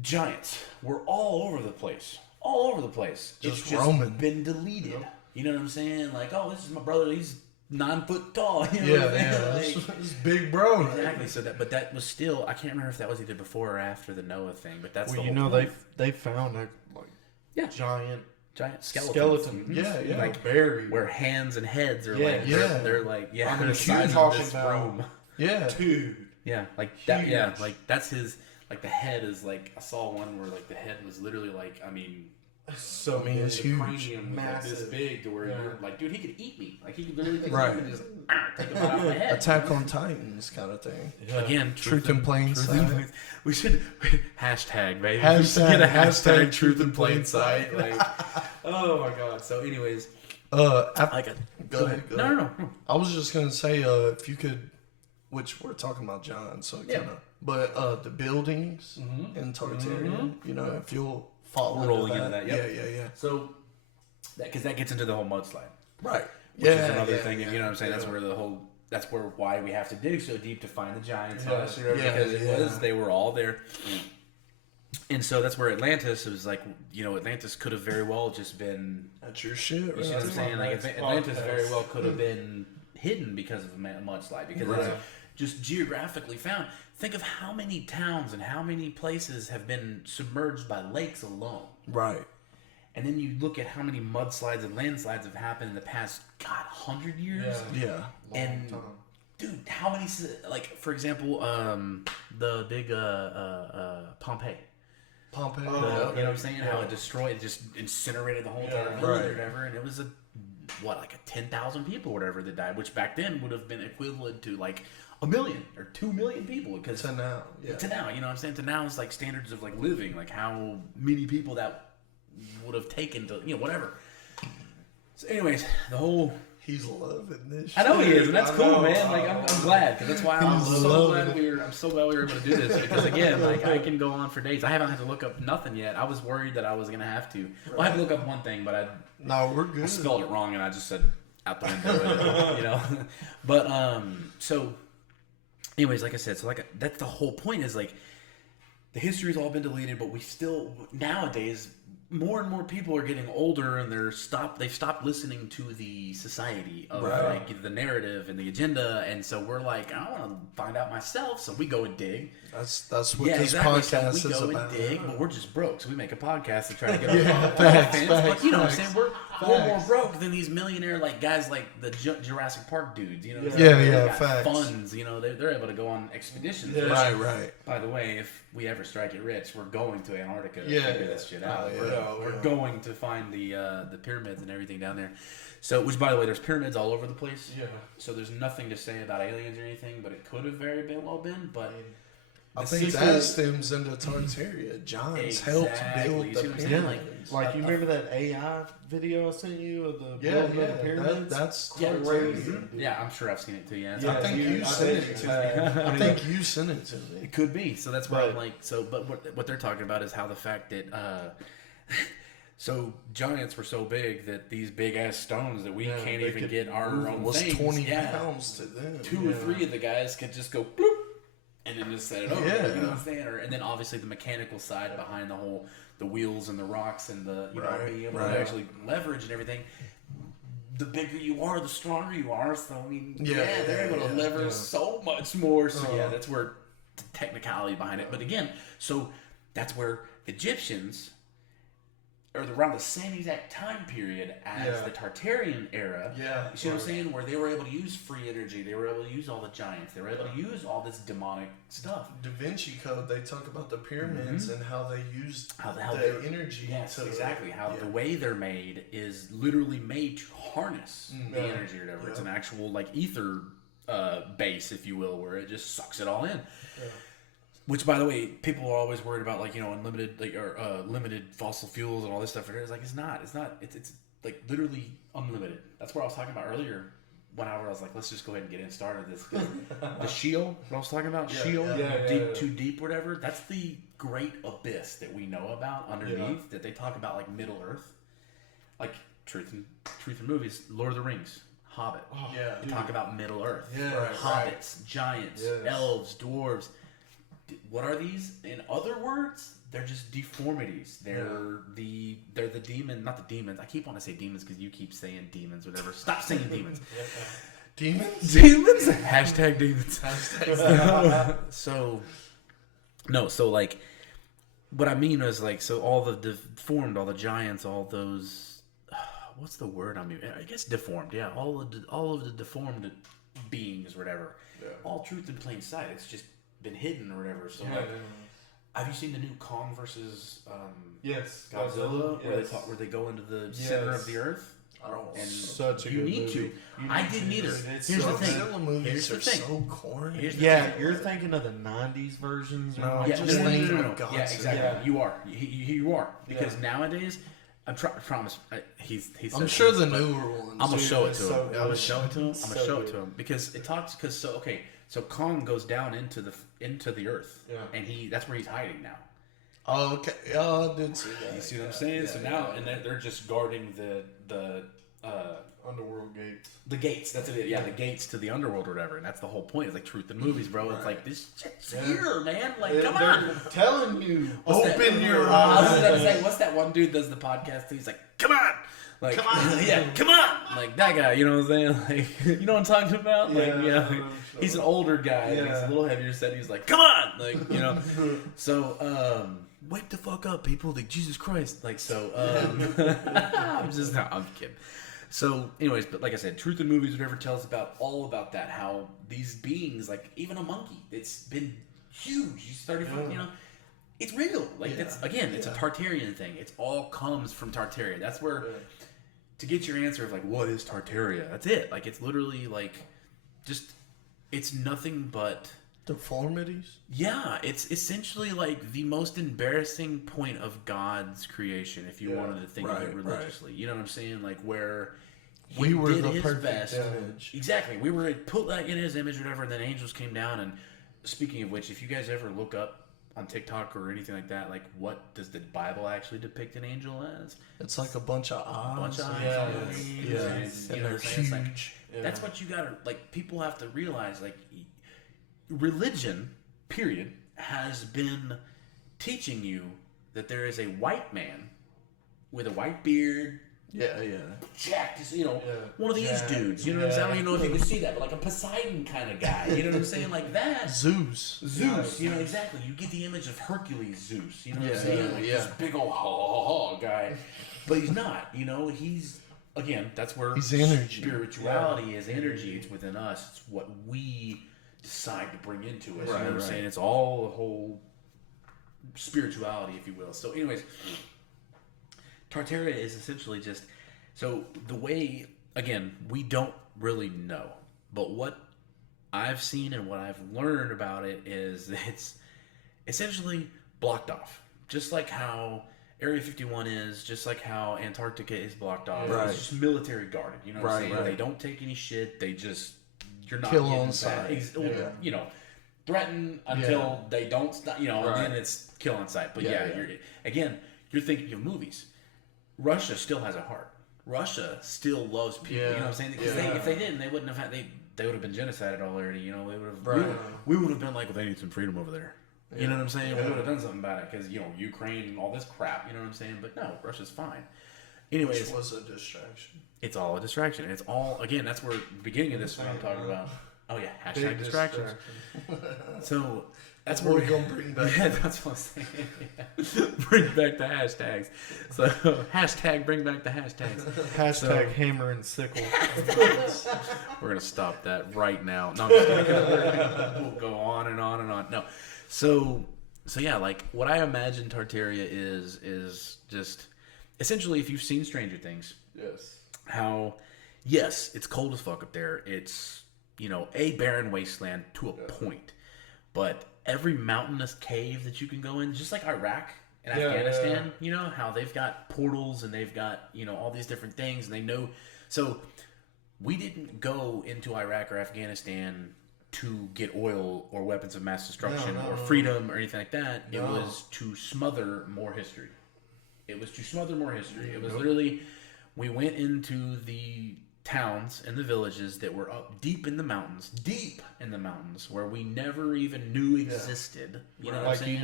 giants were all over the place. All over the place. Just It's just roaming. been deleted. You know what I'm saying? Like, oh, this is my brother. He's 9 foot tall. You know Yeah, what I'm saying? yeah. Like, It's big bro. right? exactly. So that, but that was still. I can't remember if that was either before or after the Noah thing. But that's Well, the you whole know point. they found a like Yeah. giant giant skeleton. Mhm. Yeah, yeah. Like buried. where hands and heads are Yeah. like Yeah. they're like I yeah mean, they're the huge size of talking this about- room. Yeah. Dude. Yeah, like that. Yeah, Huge. like that's his. Like the head is like I saw one where like the head was literally like I mean. So I mean, it's the huge. cranium was like this Massive. big to where Yeah. you're like, dude, he could eat me. Like he could literally pick Right. me up and just take him out of my head. Attack on Titans kind of thing. Again, Truth in plain sight. We should hashtag baby. Hashtag- We should get a hashtag truth in plain sight. Like, oh my god. So, anyways, Like a go ahead. Go ahead. no. I was just gonna say, if you could, which we're talking about John, so Yeah. kind of, but the buildings in Tartaria, you know, if you'll follow Rolling into that, yep. yeah. So, because that gets into the whole mudslide. Right. Which yeah, is another yeah, thing, yeah, and you know what I'm saying? That's yeah. where the whole, that's where why we have to dig so deep to find the giants, Yeah, huts, or whatever, yeah, because yeah. they were all there. And so that's where Atlantis, it was like, you know, Atlantis could have very well just been, That's your shit, you know what I'm right? saying? Like, Next Atlantis podcast. very well could have been hidden because of a mudslide, because it's Right. just geographically found. Think of how many towns and how many places have been submerged by lakes alone. Right. And then you look at how many mudslides and landslides have happened in the past, 100 years? Yeah. Yeah. Long And- time. Dude, how many, like, for example, the big Pompeii. Pompeii. Oh, You know okay. what I'm saying? How Yeah. it destroyed, just incinerated the whole Yeah. entire village Right. or whatever. And it was like a 10,000 people or whatever that died, which back then would have been equivalent to like 1 million or 2 million people. Because To now. Yeah. to now, you know what I'm saying? To now is like standards of like living, like how many people that would have taken to, you know, whatever. So, anyways, the whole. He's loving this. I know he shit. is, and that's I cool, know, man. I Like I'm glad because that's why I'm He's so loving glad I'm so glad we were able to do this because again, like I can go on for days. I haven't had to look up nothing yet. I was worried that I was gonna have to. Well, I had to look up one thing, but No, we're I good. spelled it wrong and I just said out the window, with it, you know. But so, anyways, like I said, so like that's the whole point is like the history's all been deleted, but we still nowadays. More and more people are getting older, and they've stopped listening to the society of Right. like the narrative and the agenda, and so we're like, I want to find out myself. So we go and dig. That's what Yeah, this exactly. podcast So we is go about. and dig, but we're just broke, so we make a podcast to try to get Yeah, our facts, fans. facts, But you know what I'm facts. saying? We're more Facts. broke than these millionaire like guys like the Jurassic Park dudes. You know, what I'm Yeah, saying? yeah, They got facts. funds. You know, they're able to go on expeditions. Yeah. Right, right. By the way, if we ever strike it rich, we're going to Antarctica to Yeah. figure this shit out. Oh, We're yeah. going to find the pyramids and everything down there. So, which by the way, there's pyramids all over the place. Yeah. So there's nothing to say about aliens or anything, but it could have very well been. But I the think sequel- that stems into Tartaria. John's helped Exactly. build You the see what I'm saying? pyramids. Like you remember that AI video I sent you of the Yeah, building yeah. of the pyramids? That's Yeah, crazy. Mhm. yeah, I'm sure I've seen it too. Yeah, Yeah, I think you I sent did. it to me. I think you sent it to me. it could be. So that's why I'm Right. like, so. But what they're talking about is how the fact that. So giants were so big that these big ass stones that we Yeah, can't they even could get our own Was things. 20 yeah. pounds to them. Two or three of the guys could just go bloop and then just set it over. Yeah. You know what I'm saying? And then obviously the mechanical side behind the wheels and the rocks and the know Right, being able right. to actually leverage and everything. The bigger you are, the stronger you are. So I mean, Yeah, they're able to yeah, lever yeah. so much more. So yeah, Uh-huh. that's where technicality behind it. But again, so that's where Egyptians are around the same exact time period as the Tartarian era. Yeah. You see what I'm saying? Where they were able to use free energy. They were able to use all the giants. They were able to use all this demonic stuff. Da Vinci Code, they talk about the pyramids and how they used How the energy. Yes, to, exactly. How the way they're made is literally made to harness the energy or whatever. Yeah. It's an actual like ether base, if you will, where it just sucks it all in. Yeah. Which, by the way, people are always worried about, like, you know, unlimited, like, or limited fossil fuels and all this stuff. It's like it's not. It's like literally unlimited. That's what I was talking about earlier. Whenever I was like, let's just go ahead and get in started this. The Sheol, what I was talking about, Sheol, too deep, whatever. That's the great abyss that we know about underneath. That they talk about, like Middle Earth, like truth in movies, Lord of the Rings, Hobbit. They talk about Middle Earth, hobbits, giants, elves, dwarves. What are these? In other words, they're just deformities. They're the demon, not the demons. I keep wanting to say demons because you keep saying demons, whatever. Stop saying demons. Demons? Demons? Hashtag demons. So like, what I mean is like, so all the deformed, all the giants, all those, what's the word I mean? I guess deformed, yeah. All of the deformed beings, whatever. Yeah. All truth in plain sight. It's just been hidden or whatever. So have you seen the new Kong versus Godzilla, where they go into the center of the earth? Oh, and such a you good need movie. to. I didn't either. Here's the thing. Godzilla movies Here's the are thing. so corny. You're thinking of the '90s versions. No, I'm Yeah, just thinking of no. Godzilla. Yeah, exactly. You are. You are. Because nowadays, I promise. I'm sure the newer ones. I'm gonna show it to him. so I'm gonna show it to him because it talks. So Kong goes down into the earth, and that's where he's hiding now. Oh, okay. Oh, I did see that. You see what I'm saying? So now, and they're just guarding the Underworld gates. The gates. That's it. Yeah, the gates to the underworld or whatever. And that's the whole point. It's like truth in movies, bro. It's like this shit's here, man. Like, come on. They're telling you. Open your I was eyes. gonna say, what's that one dude does the podcast? He's like, come on. Like, come on. Yeah, come on. Like that guy. You know what I'm saying? Like, you know what I'm talking about? Like, he's an older guy. Yeah. He's a little heavier set. He's like, come on. Like, you know. So, wake the fuck up, people. Like, Jesus Christ. Like, so, I'm kidding. So, anyways, but like I said, truth in movies, whatever, tells all about that. How these beings, like even a monkey, it's been huge. You started from, you know, it's real. Like it's a Tartarian thing. It all comes from Tartaria. That's where to get your answer of like, what is Tartaria? That's it. Like it's literally like, just it's nothing but deformities. Yeah, it's essentially like the most embarrassing point of God's creation, if you wanted to think of it religiously. You know what I'm saying? Like where we were did the his perfect best. image. Exactly, we were put like in his image, or whatever. And then angels came down. And speaking of which, if you guys ever look up on TikTok or anything like that, like what does the Bible actually depict an angel as? It's like a bunch of eyes. And they're huge. That's what you gotta like. People have to realize like. Religion, period, has been teaching you that there is a white man with a white beard. Jacked, you know, one of these dudes. You know what I'm saying? I don't even know if you can see that, but like a Poseidon kind of guy. You know what I'm saying? Like that. Zeus. You know, exactly. You get the image of Hercules Zeus. You know what I'm saying? Like this big old guy. But he's not. You know, he's, again, that's where he's energy. Spirituality is energy. It's within us. It's what we decide to bring into it. You know what I'm saying? It's all the whole spirituality, if you will. So anyways, Tartaria is essentially just, so the way, again, we don't really know, but what I've seen and what I've learned about it is that it's essentially blocked off. Just like how Area 51 is, just like how Antarctica is blocked off. It's just military guarded, you know what I'm saying? They don't take any shit, they just, you're not kill getting on sight. You know, threaten until they don't stop, you know, and then it's kill on sight. But you're thinking of movies. Russia still has a heart. Russia still loves people. You know what I'm saying? Because if they didn't, they wouldn't have had, they would have been genocided already. You know, they would have. We would have been like, well, they need some freedom over there. You know what I'm saying? We would have done something about it because, you know, Ukraine and all this crap. You know what I'm saying? But no, Russia's fine. Anyways, which was a distraction. It's all a distraction. It's all, again, that's where the beginning of this is what I'm talking about. Oh yeah, hashtag distractions. So That's what what we're going to bring back. Yeah, that's what I'm saying. Yeah. Bring back the hashtags. So, hashtag bring back the hashtags. Hashtag hammer and sickle. We're going to stop that right now. No, I'm just kidding. We'll go on and on and on. No. So yeah, like, what I imagine Tartaria is just, essentially, if you've seen Stranger Things, Yes. how, yes, it's cold as fuck up there. It's, a barren wasteland to a point. But every mountainous cave that you can go in, just like Iraq and Afghanistan, how they've got portals and they've got, all these different things, and they know. So we didn't go into Iraq or Afghanistan to get oil or weapons of mass destruction or freedom or anything like that. It was to smother more history. It was literally, we went into the towns and the villages that were up deep in the mountains, where we never even knew existed. You know what I'm saying?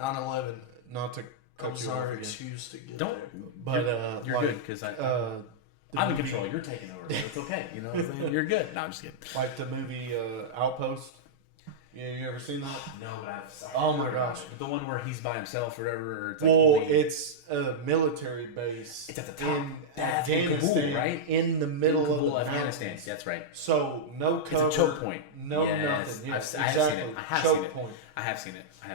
9/11. Not to cut I'm you sorry, off again. excuse to get Don't. there. But You're good, because I'm in control. You're taking over. But it's okay. You know what I'm saying? You're good. No, I'm just kidding. Like the movie Outpost. Yeah, you ever seen that? No, but I've. Oh my gosh. The one where he's by himself or whatever. Or it's Well, like it's a military base. It's at the top. in That's in Afghanistan, Kabul, right? In the middle Kabul, of the Afghanistan. mountains. That's right. So no cover. It's a choke point. No, Yes, nothing. Yes, I have exactly. seen it. I have choke seen it. point. I have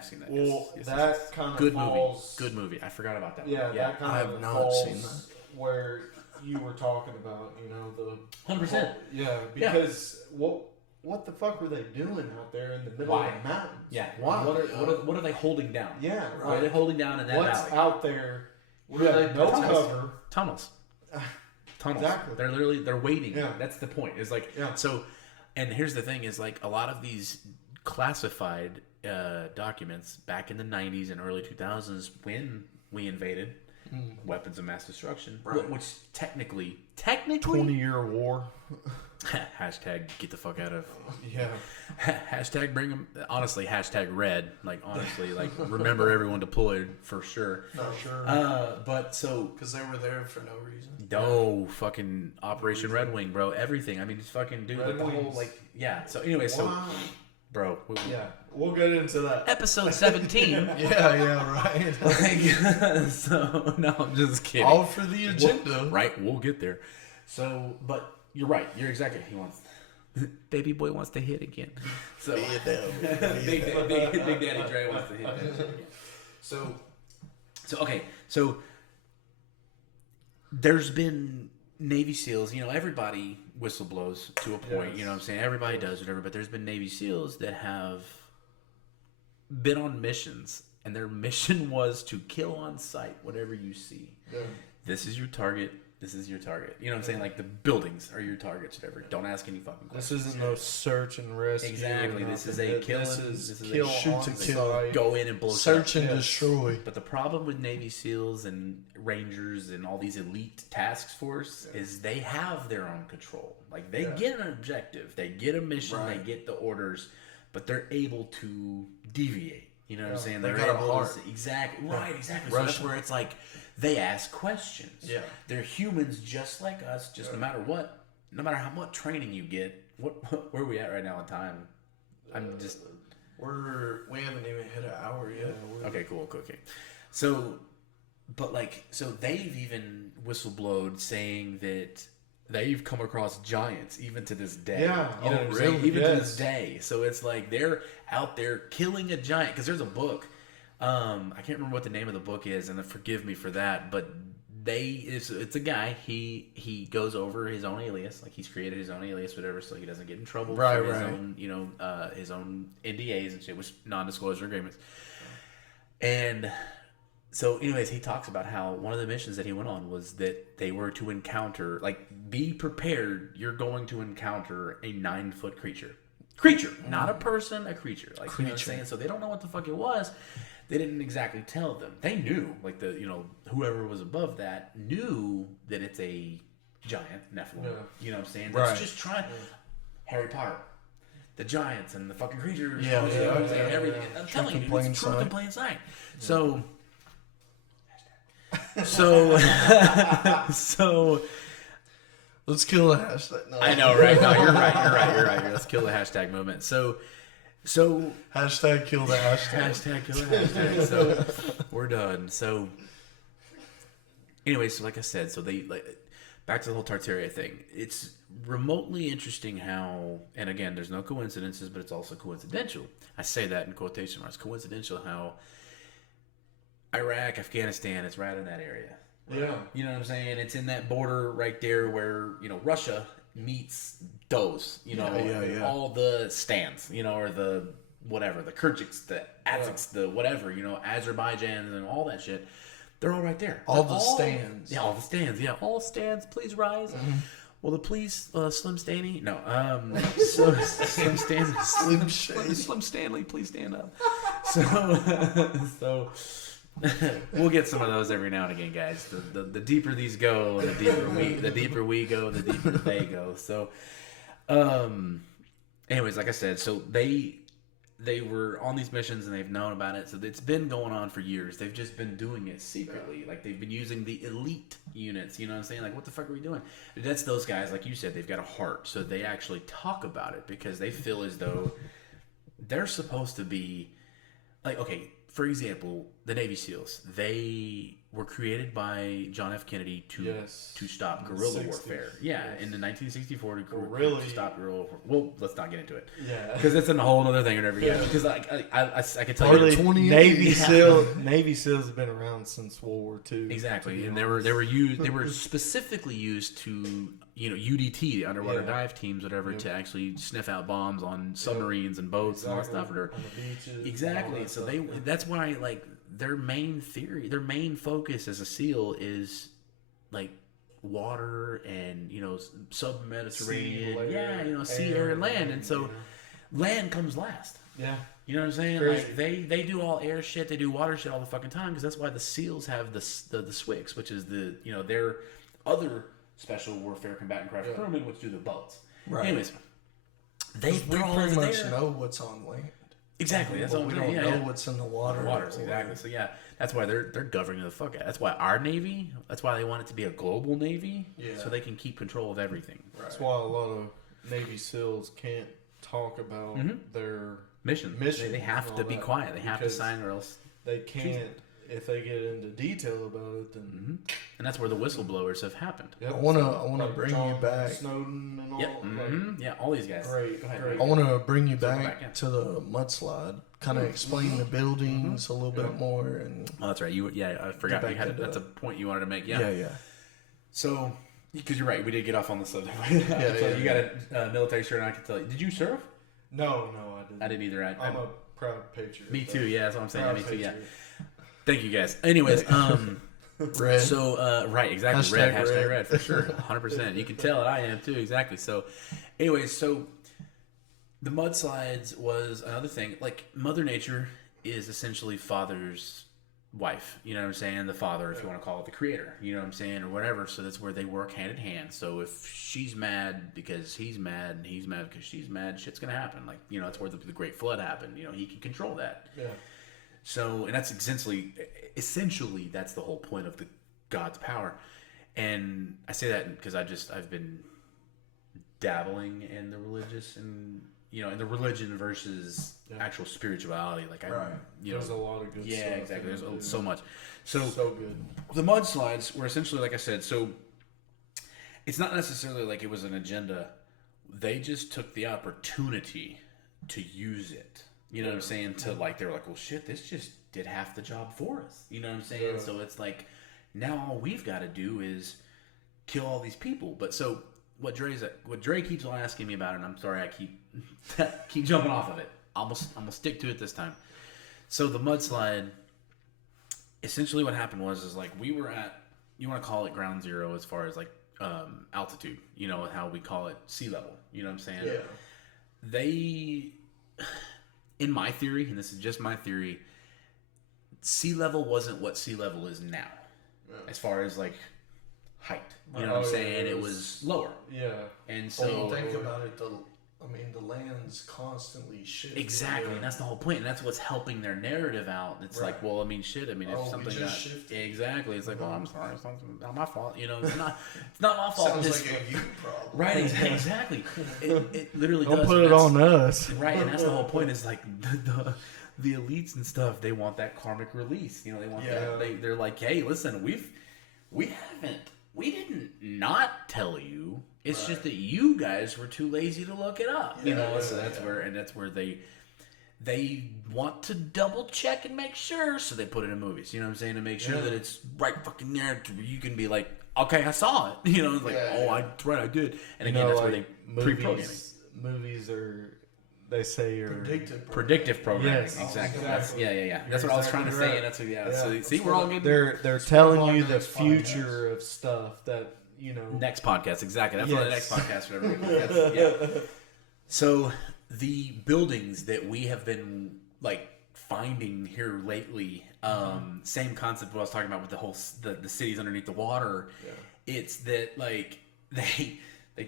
seen that. Well, Yes, that kind of good falls. movie. Good movie. I forgot about that. Yeah, one. that kind I of have not falls seen that. where you were talking about. The 100%. Yeah, because what the fuck were they doing out there in the middle Why? of the mountains? Yeah. Why? What are they holding down? Yeah, What are they holding down in that What's valley? out there? What are they no protesting? cover. Tunnels. Exactly. They're waiting. Yeah. That's the point. It's like, Yeah. so, and here's the thing is, like, a lot of these classified documents back in the 90s and early 2000s when we invaded weapons of mass destruction, Right. which technically 20-year war. hashtag get the fuck out of Yeah. hashtag bring them, honestly, hashtag red, like, honestly, like, remember everyone deployed for sure. For sure. But so Because they were there for no reason. no fucking Operation Red Wing, bro, everything. I mean, just fucking dude, Red with the whole, Wings. like, yeah. So anyway, so Why? bro, Yeah, we'll get into that. episode 17. Yeah, right. Like, so no, I'm just kidding. All for the agenda. Right, we'll get there. So, but you're right. You're exactly. He wants. Baby boy wants to hit again. So Big Daddy Dre wants to hit again. So okay. So there's been Navy SEALs. Everybody whistleblows to a point. Yes. You know what I'm saying? Everybody does whatever. But there's been Navy SEALs that have been on missions, and their mission was to kill on sight whatever you see. Yeah. This is your target. This is your target. You know what I'm saying? Like, the buildings are your targets, whatever. Don't ask any fucking This questions. isn't no search and rescue. Exactly. or This is nothing. a killing. This This is is a kill shoot on to sight. kill. Go in and blow Search shit and Yes. destroy. up. But the problem with Navy SEALs and Rangers and all these elite task force is they have their own control. Like, they get an objective, they get a mission, Right. they get the orders, but they're able to deviate. You know what I'm saying? They They're got a able to heart. exactly right, exactly. So Russian. that's where it's like they ask questions. Yeah. They're humans just like us. Just no matter what, no matter how much training you get. Where are we at right now in time? I'm just We haven't even hit an hour yet. okay. Cool. Okay. So, but like, so they've even whistleblowed saying that they've come across giants even to this day. Yeah. You know Oh, what I'm saying? really? Even to Yes. this day. So it's like they're out there killing a giant. Because there's a book. I can't remember what the name of the book is, and forgive me for that. But it's a guy. He goes over his own alias, like he's created his own alias, whatever, so he doesn't get in trouble for his own, his own NDAs and shit, which non-disclosure agreements. And so, anyways, he talks about how one of the missions that he went on was that they were to encounter, like, be prepared. You're going to encounter a 9-foot creature, not a person, a creature. Like, you know what I'm saying? So they don't know what the fuck it was. They didn't exactly tell them. They knew, like, whoever was above that knew that it's a giant Nephilim. Yeah. You know what I'm saying? That's Right. just trying. Harry Potter, the giants and the fucking creatures. Yeah, you know what I'm yeah, saying? yeah, Everything. yeah. I'm Truth telling in you, plain it's truth in sight. plain sight. So, so, so. Let's kill the hashtag. No. I know, right? No, you're right. Let's kill the hashtag movement. So So Hashtag kill the hashtag. hashtag kill the hashtag. So we're done. So anyway, so like I said, so they back to the whole Tartaria thing. It's remotely interesting how, and again, there's no coincidences, but it's also coincidental. I say that in quotation marks. Coincidental how Iraq, Afghanistan, it's right in that area. Yeah. You know what I'm saying? It's in that border right there where, Russia meets those, all the stands, or the whatever, the Kyrgyz, the Aziks, the whatever, Azerbaijan and all that shit. They're all right there. All the stands. Yeah, all the stands. Yeah, all stands, please rise. Mm-hmm. Will the please, Slim Stanley? No, so Slim Stanley. Slim Stanley, please stand up. So we'll get some of those every now and again, guys. The deeper these go, the deeper we go, the deeper they go. So, anyways, like I said, so they were on these missions and they've known about it. So it's been going on for years. They've just been doing it secretly. Like they've been using the elite units. You know what I'm saying? Like, what the fuck are we doing? That's those guys, like you said, they've got a heart. So they actually talk about it because they feel as though they're supposed to be like, okay, for example, the Navy SEALs, they were created by John F. Kennedy to stop guerrilla warfare. Yeah, in the 1964 to stop guerrilla warfare. Well, let's not get into it. Yeah. Because it's a whole other thing or whatever. Yeah. Because I can tell you. Navy SEALs have been around since World War II. Exactly, and they were specifically used to UDT, the underwater dive teams, whatever, to actually sniff out bombs on submarines and boats and all that stuff. On the beaches. Exactly. So that's why their main theory, their main focus as a SEAL is like water and sub-Mediterranean, sea, air, and land, and so land comes last. Yeah. You know what I'm saying? Crazy. Like they do all air shit, they do water shit all the fucking time because that's why the SEALs have the SWCS, which is their other special warfare combatant craft crewmen, which do the boats. Right. Anyways, We they're all pretty over much there. know what's on land. Exactly. That's But what we I'm don't saying. know what's in the water. Waters, exactly. So yeah, that's why they're governing the fuck out. That's why our Navy. That's why they want it to be a global Navy. Yeah. So they can keep control of everything. Right. That's why a lot of Navy SEALs can't talk about their Mission. They have and to all be that quiet. They have to because sign or else. they can't. If they get into detail about it, then And that's where the whistleblowers have happened. yep. I wanna Like bring John you back. Snowden and all. Yep. Yeah, all these guys. Great, Go ahead. great. I want to bring you Circle back back, to the mudslide. Kind of explain the buildings a little bit more, and Oh, that's right. I forgot. Get back to That's a that. point you wanted to make. Yeah. yeah. So, because you're right, we did get off on the subject. Yeah, You got a military shirt, and I can tell you. Did you surf? No, I didn't. I didn't either. I'm a proud patriot. Me too. Yeah, that's what I'm saying. Proud Me too. Yeah. patriot. Thank you guys. Anyways, Red. so right, exactly. Hashtag Red for sure. 100%. You can tell that I am too. Exactly. So, anyways, so the mudslides was another thing. Like Mother Nature is essentially Father's wife. You know what I'm saying? The father, if you want to call it the creator. You know what I'm saying, or whatever. So that's where they work hand in hand. So if she's mad because he's mad, and he's mad because she's mad, shit's gonna happen. Like that's where the Great Flood happened. He can control that. Yeah. So, and that's essentially that's the whole point of the God's power. And I say that because I've been dabbling in the religious and in the religion versus actual spirituality. Like There's a lot of good stuff. Yeah, exactly. There's in it, so much. So good. the mudslides were essentially, like I said, so it's not necessarily like it was an agenda. They just took the opportunity to use it. You know what I'm saying? To they were like, well, shit, this just did half the job for us. You know what I'm saying? Yeah. So it's like, now all we've got to do is kill all these people. But so what Dre keeps on asking me about, and I'm sorry I keep jumping off of it. I'm gonna stick to it this time. So the mudslide, essentially what happened was we were at, you want to call it ground zero as far as altitude. How we call it sea level. You know what I'm saying? Yeah. They. In my theory, and this is just my theory, sea level wasn't what sea level is now, as far as height. You know what I'm saying? It was lower, Yeah. and so Well, think about it. I mean, the land's constantly shifting. Exactly, and that's the whole point, and that's what's helping their narrative out. It's Right. like, well, I mean, shit. I mean, if Oh, we something just got shifted. exactly, it's like, well, I'm sorry, it's not my fault. You know, it's not my fault. Sounds This- like a you problem. right, exactly. It literally Don't does. put and it that's- on us. Right, and that's the whole point. Is like the elites and stuff. They want that karmic release. You know, they want Yeah. that. They're like, hey, listen, we didn't not tell you. It's Right. just that you guys were too lazy to look it up. You Yeah, know, so yeah, that's yeah. where they want to double check and make sure. So they put it in movies. You know what I'm saying, to make sure Yeah. that it's right fucking there to where you can be like, okay, I saw it. You know, it's like, Yeah, oh, yeah. that's right, I did. And You again, know, that's like, where they pre-programming. movies are, they say, are Predictive programming, Yes. exactly. Exactly. That's, yeah. You're That's what I was trying to exactly say, right. and that's what, Yeah. So, see, That's we're all what- getting they're That's telling what you our the next future of stuff that, you know. next podcast, exactly. That's what the next Yes. podcast, whatever. Yeah. So the buildings that we have been like finding here lately, same concept what I was talking about with the whole the cities underneath the water. Yeah. It's that like they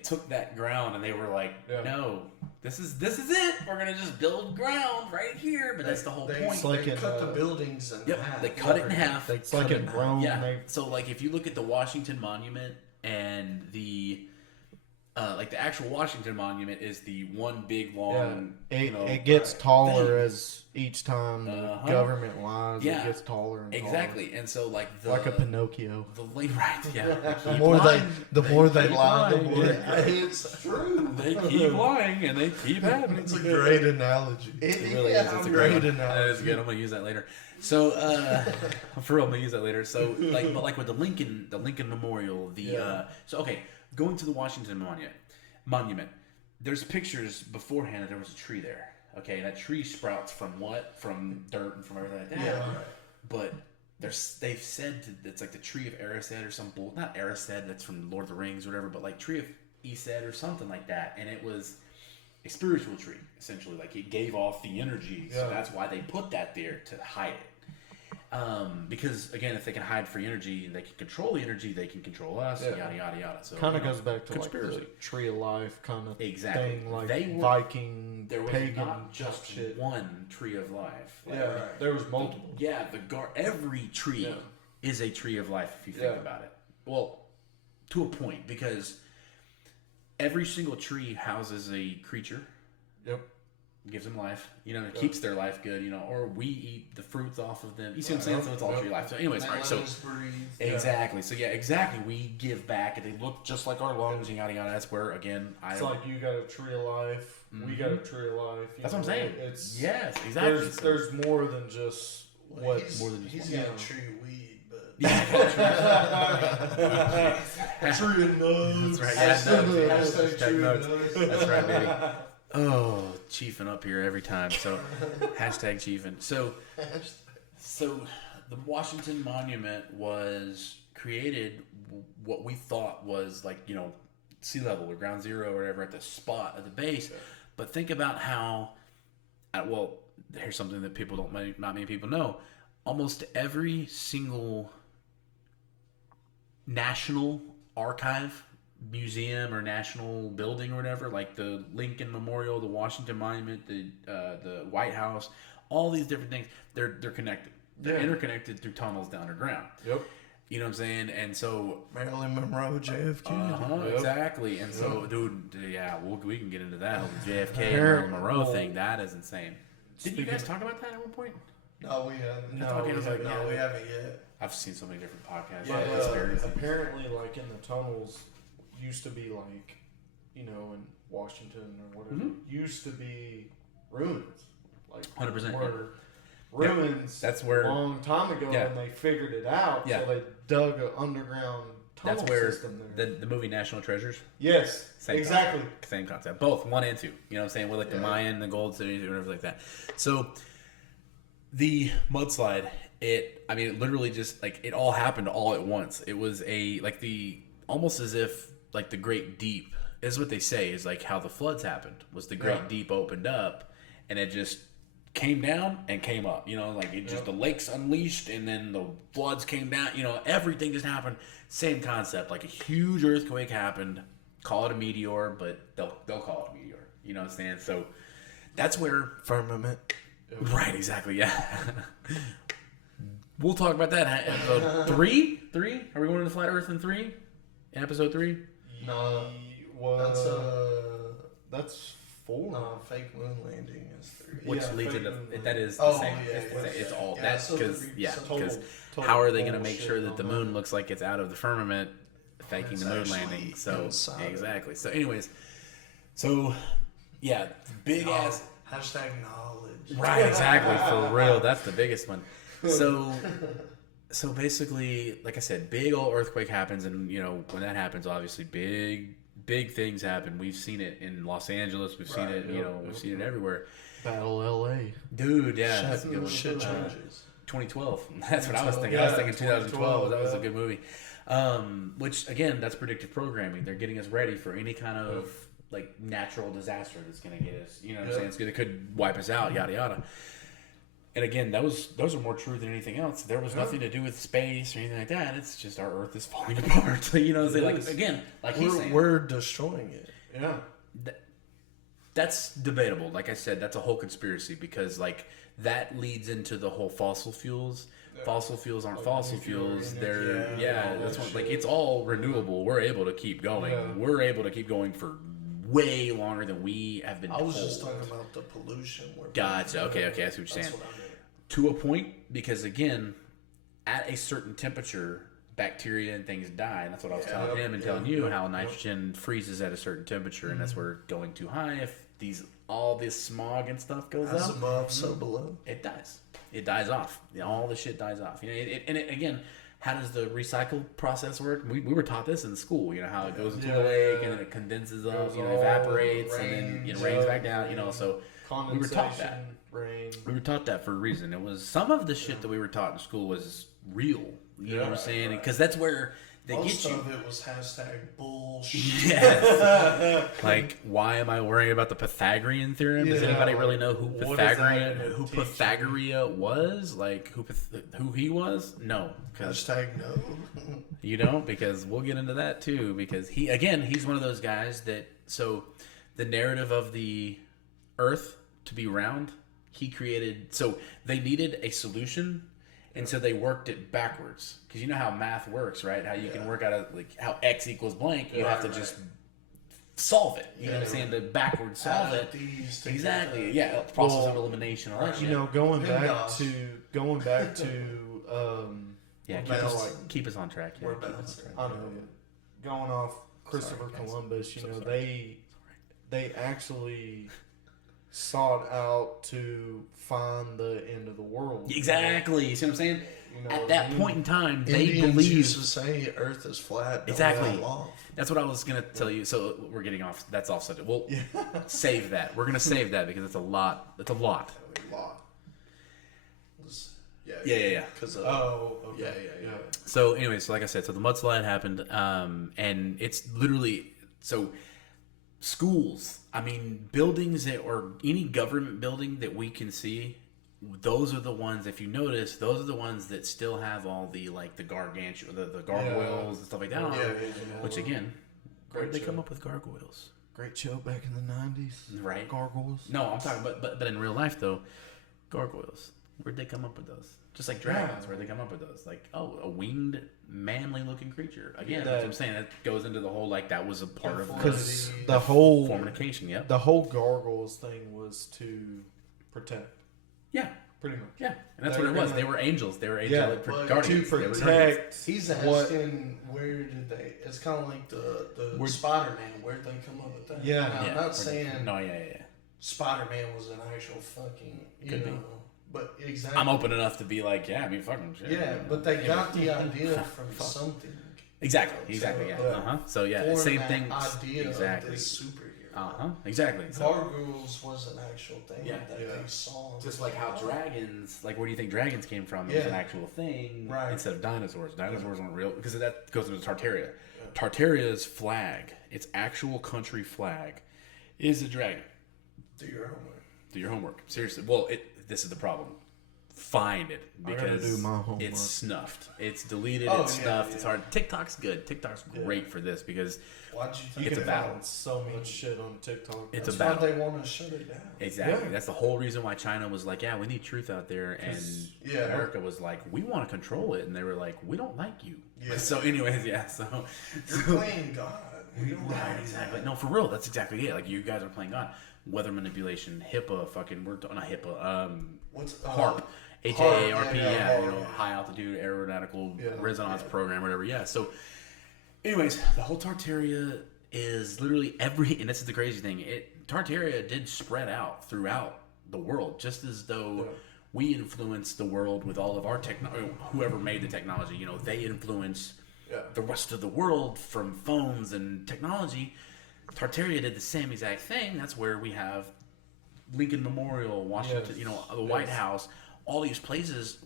took that ground and they were like, Yeah. no, this is it. We're gonna just build ground right here. But that's the whole point. It's like they in, cut the buildings in Yep, half. they cut it in half. It's like in Rome. Yeah. They, So like if you look at the Washington Monument and the like the actual Washington Monument is the one big long it gets right. taller thing. as each time the Uh-huh. government lies. Yeah. It gets taller and taller. exactly. And so like the Like a Pinocchio. the link right, yeah. The Keep more lying. they keep lie, the lying. more Yeah. it's true. They keep lying and they keep happening. It's a great analogy. It really is. It's a great great one. That is analogy. good. I'm gonna use that later. So for real, I'm gonna use that later. So but like with the Lincoln Memorial, so okay, going to the Washington Monument. There's pictures beforehand that there was a tree there. Okay, that tree sprouts from what? From dirt and from everything like that. Yeah. But they've said it's like the tree of Erised or some bull. Not Erised, that's from Lord of the Rings or whatever, but like tree of Esed or something like that. And it was a spiritual tree, essentially. Like it gave off the energy. So Yeah. that's why they put that there to hide it. Because again, if they can hide free energy and they can control the energy, they can control us. Yeah. Yada yada yada. So Kind of goes back to conspiracy. like the tree of life kind of Exactly. thing, like They were- Viking, There was pagan not just shit. one tree of life. Like, Yeah, right. There was multiple. Yeah, every tree Yeah. is a tree of life if you think Yeah. about it. Well, to a point, because every single tree houses a creature, Yep. gives them life. You know, it keeps their life good. You know, or we eat the fruits off of them. You see what I'm saying? So it's all tree life. So, anyways, all right. So exactly. So yeah, exactly. We give back, and they look just like our lungs and yada yada. That's where again, It's like you got a tree of life. We got a tree of life. you that's what I'm know, saying. It's Yes, exactly. There's more than just what. more than just he's one. got Yeah. a tree of weed, but That's tree of nuts. right. Yeah, nuts. Hashtag Hashtag tree nuts. of nuts. That's right, baby. Oh, chiefing up here every time. So, hashtag chiefing. So the Washington Monument was created what we thought was like, you know, sea level or ground zero or whatever at the spot at the base. But think about how, well, here's something that not many people know. Almost every single national archive, museum or national building or whatever, like the Lincoln Memorial, the Washington Monument, the White House, all these different things, they're connected. They're interconnected through tunnels down underground. Yep. You know what I'm saying? And so Marilyn Monroe, JFK. Yep. exactly. And so, dude, yeah, we can get into that whole JFK and Here- Marilyn Monroe well, thing. That is insane. Didn't you speaking guys of- talk about that at one point? No, we haven't. No, Okay, I was like, No, we haven't yet. I've seen so many different podcasts. Yeah, But, Conspiracy. apparently, like in the tunnels, used to be like, you know, in Washington or whatever, used to be ruins. Like 100%, were ruins. That's where- a long time ago, Yeah. and they figured it out. Yeah. So they dug an underground tunnel That's where system there. the movie National Treasures. Yes, Same exactly. Same concept. Both 1 and 2. You know what I'm saying? With like the Yeah. Mayan, the gold cities, or whatever like that. So the mudslide, it literally just like it all happened all at once. It was almost as if like the Great Deep is what they say is like how the floods happened. Was the Great Yeah. Deep opened up and it just came down and came up. You know, like it just the lakes unleashed and then the floods came down. You know, everything just happened. Same concept. Like a huge earthquake happened. Call it a meteor, but they'll call it a meteor. You know what I'm saying? So that's where Firmament. right, exactly, yeah. We'll talk about that in episode 3. Are we going into Flat Earth in 3? In episode 3? No, that's 4. no, fake moon landing is 3. Which Yeah, leads fake into moon that is the Oh, same. yeah, It's, the yeah, same. It's yeah. all Yeah, that's so because the- yeah, so because total how are they going to make bullshit sure that on the moon looks like it's out of the firmament, faking It's the moon actually landing? So inside. exactly. So anyways, so yeah, big ass. Hashtag knowledge. Right, exactly. For real, that's the biggest one. So basically, like I said, big old earthquake happens, and you know when that happens, obviously big things happen. We've seen it in Los Angeles. We've seen it, we've seen it everywhere. Battle LA. Dude, yeah, that's a good one. Shit changes. 2012. That's what I was thinking. I was thinking 2012. That was a good movie. Which again, that's predictive programming. They're getting us ready for any kind of like natural disaster that's going to get us. You know what I'm saying? It's gonna, it could wipe us out. Yada yada. And again, those are more true than anything else. There was nothing to do with space or anything like that. It's just our Earth is falling apart. You know what I'm saying? Like again, like he's saying, We're destroying it. Yeah. that's debatable. Like I said, that's a whole conspiracy because like that leads into the whole fossil fuels. Fossil fuels aren't fossil fuels. They're that's what, like it's all renewable. We're able to keep going. Yeah. We're able to keep going for way longer than we have been I was told. just talking about the pollution. Gotcha. Okay, I see what you're saying. That's what I meant. To a point, because again, at a certain temperature, bacteria and things die. And that's what I was telling him and telling you how nitrogen freezes at a certain temperature, and that's where going too high. If all this smog and stuff goes As up, above, so below. it dies. It dies off. All the shit dies off. You know, again, how does the recycle process work? We were taught this in school. You know how it goes into the lake and then it condenses up, evaporates, and then it rains back down. You know, so we were taught that. Rain. We were taught that for a reason. It was some of the shit that we were taught in school was real. You know what I'm saying? Because that's where they Most get you. of it was hashtag bullshit. Yes. Like, why am I worrying about the Pythagorean theorem? Does anybody really know who what is that Who teaching? Pythagorea was? Like, who he was? No, because Hashtag no. you don't. Because we'll get into that too. Because he's one of those guys that. So, the narrative of the Earth to be round, he created. So they needed a solution. And so they worked it backwards, because you know how math works, right? How you can work out like how x equals blank. You have to just solve it. You know what I'm saying? To backwards solve it. Exactly. Yeah. Process of elimination. All that shit. You know, going back gosh. to Yeah. Keep us on track. Yeah. We're keep us on bouncing. track. I know, going off Christopher Sorry, guys. Columbus, you So know, sorry. they actually sought out to find the end of the world. Exactly. You see what I'm saying? You know At what that I mean? point in time, they Indians used believed. to say Earth is flat. Don't Exactly. fall off. That's what I was gonna tell you. So we're getting off. That's off subject. We'll save that. We're gonna save that because it's a lot. It's a lot. A lot. Yeah. Because Okay. yeah. So, anyways, like I said, so the mudslide happened, and it's literally so schools. I mean, buildings that or any government building that we can see, those are the ones. If you notice, those are the ones that still have all the like the gargantuan, the gargoyles and stuff like that. on them. Which again, where did they come up with gargoyles? Great show back in the 90s. Right. Gargoyles. No, I'm talking, but in real life though, gargoyles. Where'd they come up with those? Just like dragons, where'd they come up with those? Like, oh, a winged, manly-looking creature. Again, that's what I'm saying. That goes into the whole like that was a part of Because the the whole fornication. Yep. the whole gargoyles thing was to protect, Yeah. pretty much. Yeah, and that's They're what it was. gonna- They were angels. They were Yeah, angelic but guardians. to They were guardians. protect. He's what- asking where did they? It's kind of like the Where- Spider-Man. Where'd they come up with that? Yeah. Now, I'm Yeah. not saying No, yeah. Spider-Man was an actual fucking Could be. but exactly. I'm open enough to be like, yeah, I mean, fucking shit. Yeah, but they got the idea from something. Exactly. Yeah. So yeah, Formed same that thing. Idea Exactly. of this superhero. Exactly. So, Gargoyles was an actual thing Yeah. that they saw. just like how dragons, like where do you think dragons came from? It was an Yeah. actual thing, Right. instead of dinosaurs. Dinosaurs weren't real because that goes into Tartaria. Tartaria's flag, its actual country flag, is a dragon. Do your homework. Do your homework. Seriously. Well, this is the problem. find it I gotta because do my homework. it's snuffed. It's deleted. Oh, it's yeah, snuffed. yeah. It's hard. TikTok's good. TikTok's great for this because Why'd you You think It's can a battle. find so much shit on TikTok. It's that's a battle. why they want to shut it down. exactly Yeah. that's the whole reason why China was like, yeah, we need truth out there, and yeah. America was like, we want to control it, and they were like, we don't like you. Yeah. So, anyways, yeah. So You're playing God. We don't right, like exactly. that. No, for real, that's exactly it. Like you guys are playing God. Weather manipulation, HIPAA, fucking we're not HIPAA. What's HARP. HARP, HAARP, yeah, yeah, HARP, you know, yeah. high altitude aeronautical Yeah, resonance yeah. program, whatever. Yeah. So, anyways, the whole Tartaria is literally and this is the crazy thing. Tartaria did spread out throughout the world, just as though we influenced the world with all of our technology. Whoever made the technology, you know, they influence the rest of the world from phones and technology. Tartaria did the same exact thing. That's where we have Lincoln Memorial, Washington, Yes. you know, the White House, all these places.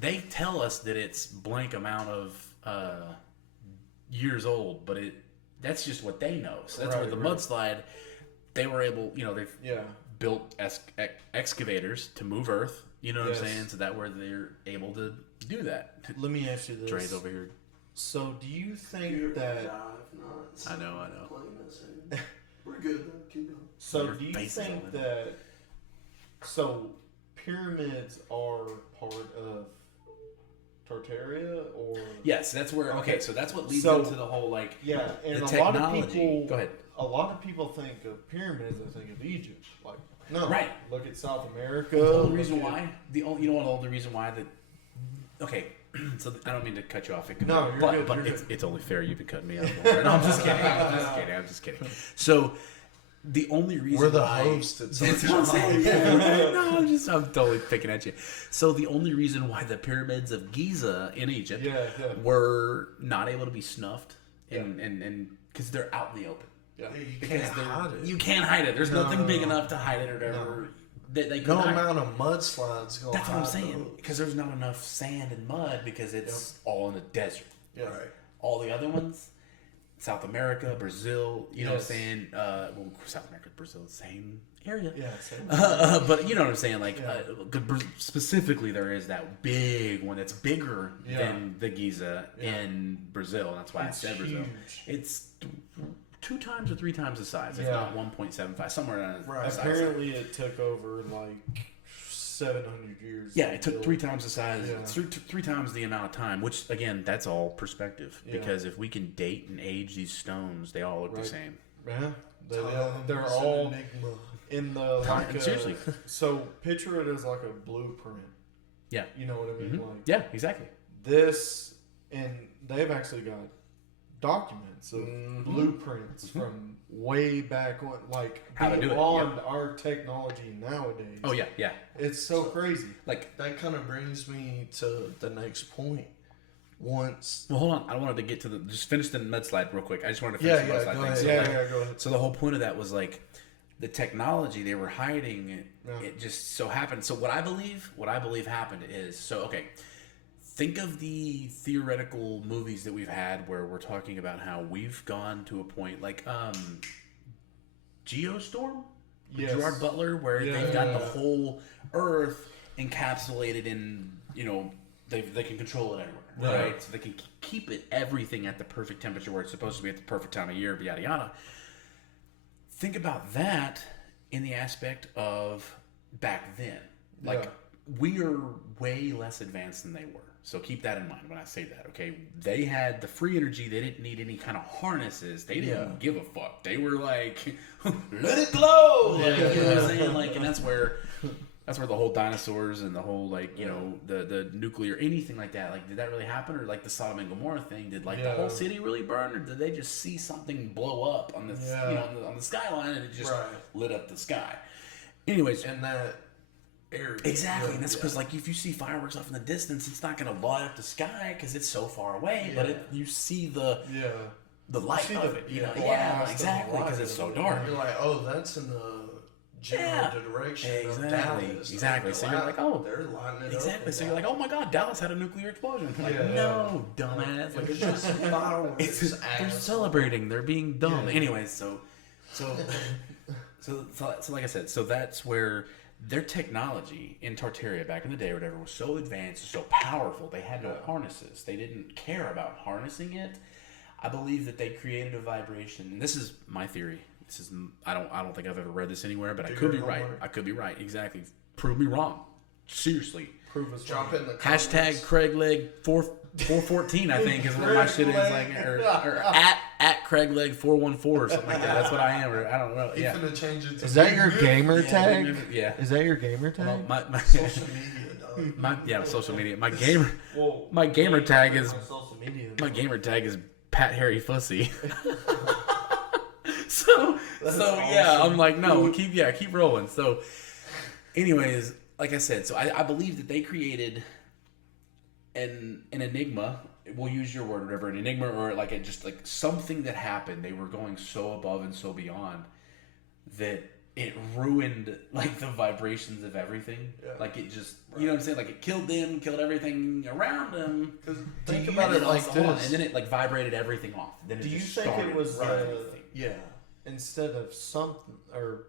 They tell us that it's blank amount of years old, but that's just what they know. So that's where Right, the right. mudslide, they were able, you know, they've Yeah. built excavators to move earth. You know what Yes. I'm saying? So that where they're able to do that. Let me ask you this. Dre's over here. So, do you think that? I know. We're good though. Keep going. So, Your do you face is think on. that? So, pyramids are part of Tartaria, or Yes, that's where. Okay, so that's what leads So- into the whole like. yeah, and The a lot of technology. people. Go ahead. A lot of people think of pyramids. They think of Egypt. Like, no, Right. Look at South America. The only look reason at- why, you know what? The only reason why that. Okay, so I don't mean to cut you off. No, you're good, but you're it's only fair you've been cutting me off. More. No, I'm just kidding. I'm just kidding. So the only reason We're the why, host. It's That's our what I'm saying. job. Yeah. No, I'm totally picking at you. So the only reason why the pyramids of Giza in Egypt Yeah. were not able to be snuffed and because they're out in the open. Yeah. You Because can't hide it. you can't hide it. There's No. nothing big enough to hide it or whatever. They No could hide. amount of mudslides gonna That's what I'm hide saying. those. Because there's not enough sand and mud because it's all in the desert. Yeah. Right. All the other ones, South America, Brazil, you know what I'm Yes. saying? Well, South America, Brazil, same area. Yeah. Same. But you know what I'm saying? Like, Yeah. specifically, there is that big one that's bigger Yeah. than the Giza in Brazil. That's why I It's said Brazil. huge. It's 2 times or 3 times the size, if Yeah. not 1.75, somewhere around Right. the size. Apparently, it took over like 700 years. Yeah, to it took build. 3 times the size, Yeah. three times the amount of time. Which again, that's all perspective. Yeah. Because if we can date and age these stones, they all look the Right. same. Yeah, they're It's an all enigma. in the like. Seriously. So picture it as like a blueprint. Yeah. You know what I mean? Mhm. Like Yeah, exactly. this, and they've actually got documents of Mhm. blueprints from way back when, like How to do it, beyond our technology nowadays. Oh yeah, yeah. It's so crazy. Like, That kind of brings me to the next point. Once, well, hold on. I wanted to get to just finish the mudslide real quick. I just wanted to Yeah, finish the yeah, mudslide go thing. ahead. So, Yeah, like, yeah, go ahead. so the whole point of that was like the technology they were hiding. Yeah. It just so happened. So what I believe happened is okay. Think of the theoretical movies that we've had where we're talking about how we've gone to a point like Geostorm with Yes. Gerard Butler, where Yeah, they've got yeah, the yeah. whole Earth encapsulated in, you know, they can control it everywhere, Right. right? So they can keep everything at the perfect temperature where it's supposed to be at the perfect time of year, yada yada. Think about that in the aspect of back then. Like, Yeah. we are way less advanced than they were. So keep that in mind when I say that, okay? They had the free energy. They didn't need any kind of harnesses. They didn't give a fuck. They were like, let it glow! Like, you know what I'm saying? Like, and that's where the whole dinosaurs and the whole, like, you know, the nuclear, anything like that, like, did that really happen? Or like the Sodom and Gomorrah thing, did like the whole city really burn? Or did they just see something blow up on the, you know, on the skyline and it just lit up the sky? Anyways. in that area. Exactly, and that's because, like, if you see fireworks off in the distance, it's not going to light up the sky because it's so far away. But you see the light see of the- it, you know? blast Yeah, and the exactly, because light it's so of it. dark. You're like, oh, that's in the general direction of Dallas. Exactly. So you're like, oh, they're lighting it up. exactly. So you're like, oh my God, Dallas had a nuclear explosion. Like, Yeah. no, dumbass. Like, it's just fireworks. they're celebrating. They're being dumb. Yeah. Anyways, so like I said, so that's where their technology in Tartaria back in the day or whatever was so advanced, so powerful, they had no harnesses. They didn't care about harnessing it. I believe that they created a vibration, and this is my theory. This is I don't think I've ever read this anywhere, but I could be right. I could be right. Exactly. Prove me wrong. Seriously. Prove us Jump wrong. in the comments. Hashtag Craig Leg 414, I think, is what my shit is like, or at Craig Leg 414 or something like that. That's what I am, or I don't know. He's Yeah. finna change it to Is that your Big gamer Rick. tag? Yeah. Is that your gamer tag? Well, my Social media, dog. social media. My Well, gamer tag is on social media. my gamer tag is Pat Harry Fussy. so yeah, I'm like, no, keep rolling. So anyways, like I said, so I believe that they created an enigma. We'll use your word, whatever, an enigma, or like it just like something that happened. They were going so above and so beyond that it ruined like the vibrations of everything. Yeah. Like it just, you know what I'm saying? Like it killed them, killed everything around them. Because think about it like this. And then it like vibrated everything off. Then it Do you just think it started was everything. Yeah. instead of something or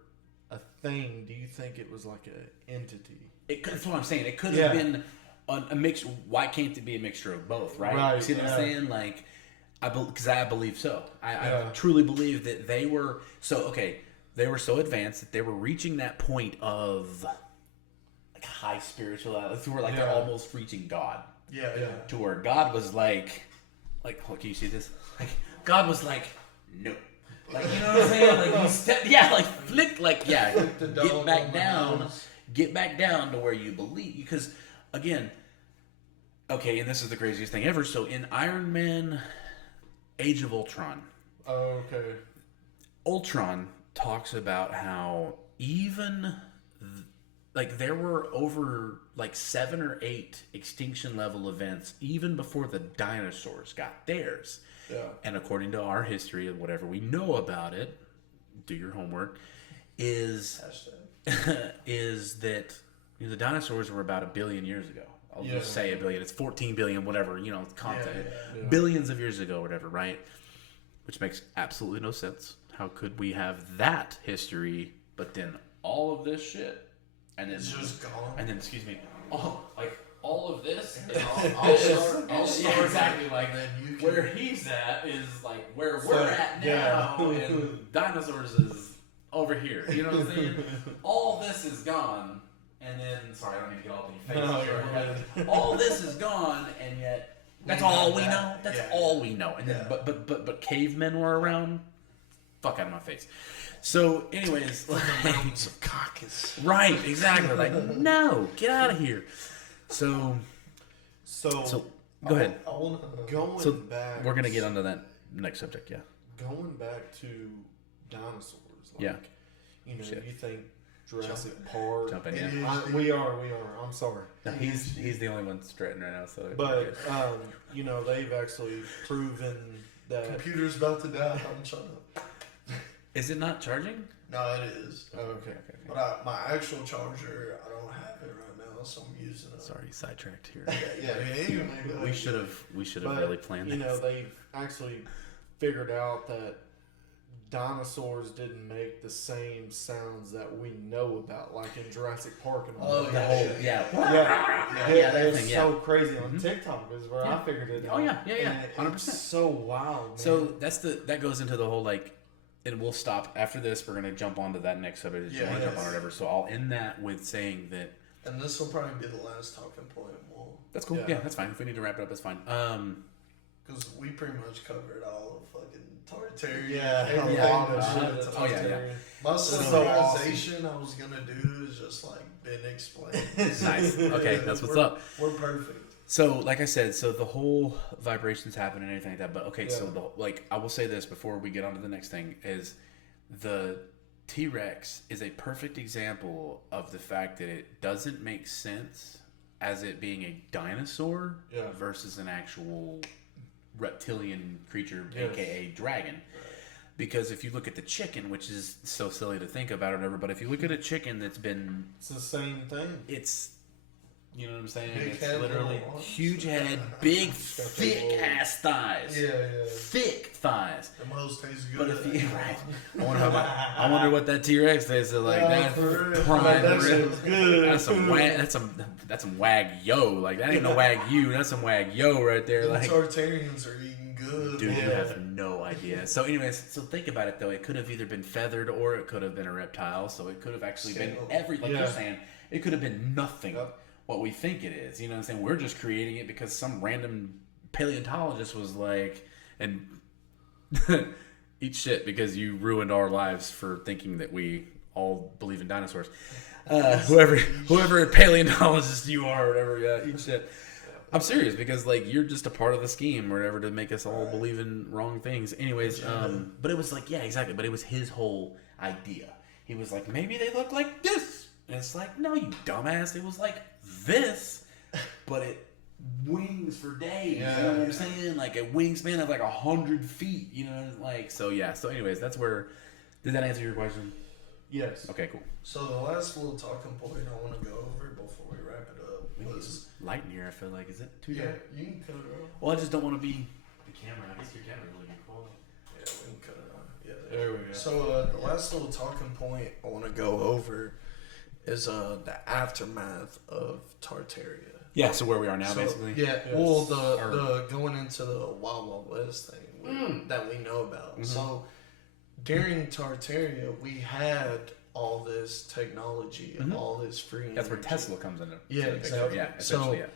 a thing? Do you think it was like an entity? That's what I'm saying. It could Yeah. have been a mix. Why can't it be a mixture of both? Right? Right, You see what yeah. I'm saying? Like, because I believe so. I Yeah. truly believe that they were so okay. They were so advanced that they were reaching that point of like high spirituality, to where like they're Yeah. almost reaching God. Yeah. To where God was like, oh, can you see this? Like God was like, no. Like, you know what I'm saying? Like you step, like flick, like Flick the get dog back on my down. nose. Get back down to where you believe. Because, again, okay, and this is the craziest thing ever. So, in Iron Man Age of Ultron, Oh, okay. Ultron talks about how even, like, there were over, like, 7 or 8 extinction level events even before the dinosaurs got theirs. Yeah. And according to our history of whatever we know about it, do your homework, is that the dinosaurs were about 1 billion years ago. I'll just say 1 billion. It's 14 billion, whatever, content. Yeah. Billions of years ago, whatever, right? Which makes absolutely no sense. How could we have that history, but then all of this shit, and then It's just gone. and then excuse me, all of this, and I'll start. yeah, exactly. Like then you can. where he's at is like where So, we're at now, yeah. and dinosaurs is over here. You know what I'm saying? All this is gone, and then sorry, I don't need to get all in your face. No, Sure, you're but all this is gone, and yet that's all we know. That's Yeah. all we know. And then, Yeah. but cavemen were around. Fuck out of my face. So, anyways, Mountains of Caucasus. right, exactly. Like, no, get out of here. So So go ahead. I want going So back, we're gonna get onto that next subject. Yeah. going back to dinosaurs. Like, Yeah. You know, Shit. you think Jurassic Park. Jump in. It Yeah. is. We are. I'm sorry. No, he's the only one strutting right now. So, But you know, they've actually proven that. Computer's about to die. I'm shut up. is it not charging? No, it is. Oh, okay. But my actual charger, I don't have it right now, so I'm using it. Sorry, sidetracked here. Yeah. We should have But, really planned you this. know, they've actually figured out that dinosaurs didn't make the same sounds that we know about, like in Jurassic Park and all Oh, that. The yeah, whole, shit. yeah. Yeah, that it's thing, so crazy on Mhm. TikTok is where Yeah. I figured it out. Oh, yeah, And 100%. It's so wild, man. So that goes into the whole like, and we'll stop after this. We're gonna jump onto that next subject that you Yeah, want to jump on yes. or whatever. So I'll end that with saying that And this will probably be the last talking point, that's cool. Yeah. Yeah, that's fine. If we need to wrap it up, that's fine. because we pretty much covered all of fucking Tartaria. yeah, a everything. lot of Uh-huh. shit. It's Oh, yeah, Tartarian. My so summarization I was gonna do is just like been explained. Nice. Okay, that's what's We're- up. We're perfect. So, like I said, so the whole vibrations happen and everything like that. But okay, so Yeah. I will say this before we get on to the next thing is the T-Rex is a perfect example of the fact that it doesn't make sense as it being a dinosaur Yeah. versus an actual reptilian creature, Yes. aka dragon. Because if you look at the chicken, which is so silly to think about or whatever, but if you look at a chicken that's been, It's the same thing. it's You know what I'm saying? Big It's head, literally little arms. huge head, big, thick ass thighs. Yeah. Thick thighs. The most tastes good. But if you right, I wonder what that T-Rex tastes like. That's for real. prime That rib. shit was good. That's some wag-yo. Like that ain't no wag-you. That's some wag-yo right there. The Like Tartarians are eating good. dude, you man. have no idea. So anyways, so think about it though. It could have either been feathered or it could have been a reptile. So it could have actually been like you're saying. It could have been nothing. What we think it is. You know what I'm saying? We're just creating it because some random paleontologist was like, and eat shit because you ruined our lives for thinking that we all believe in dinosaurs. Whoever paleontologist you are or whatever, yeah, eat shit. I'm serious because like you're just a part of the scheme or whatever to make us all believe in wrong things. Anyways, but it was like, yeah, exactly. But it was his whole idea. He was like, maybe they look like this. And it's like, no, you dumbass. It was like this, but it wings for days. You know what I'm saying? Like a wingspan of like 100 feet. You know, like so. Yeah. So, anyways, that's where. Did that answer your question? Yes. Okay. Cool. So the last little talking point I want to go over before we wrap it up was light in here. I feel like is it too yeah. dark? You can cut it off. Well, I just don't want to be the camera. I guess your camera really good quality. Yeah, we can cut it off. Yeah. There we go. So the last little talking point I want to go over is the aftermath of Tartaria. Yeah. So where we are now, So, basically. Yeah. Yes. Well, the going into the Wild Wild West thing that we know about. Mm-hmm. So during Tartaria, we had all this technology and all this free. That's where energy. Tesla comes into. Yeah, to the picture. exactly. Yeah. So- Essentially. Yeah.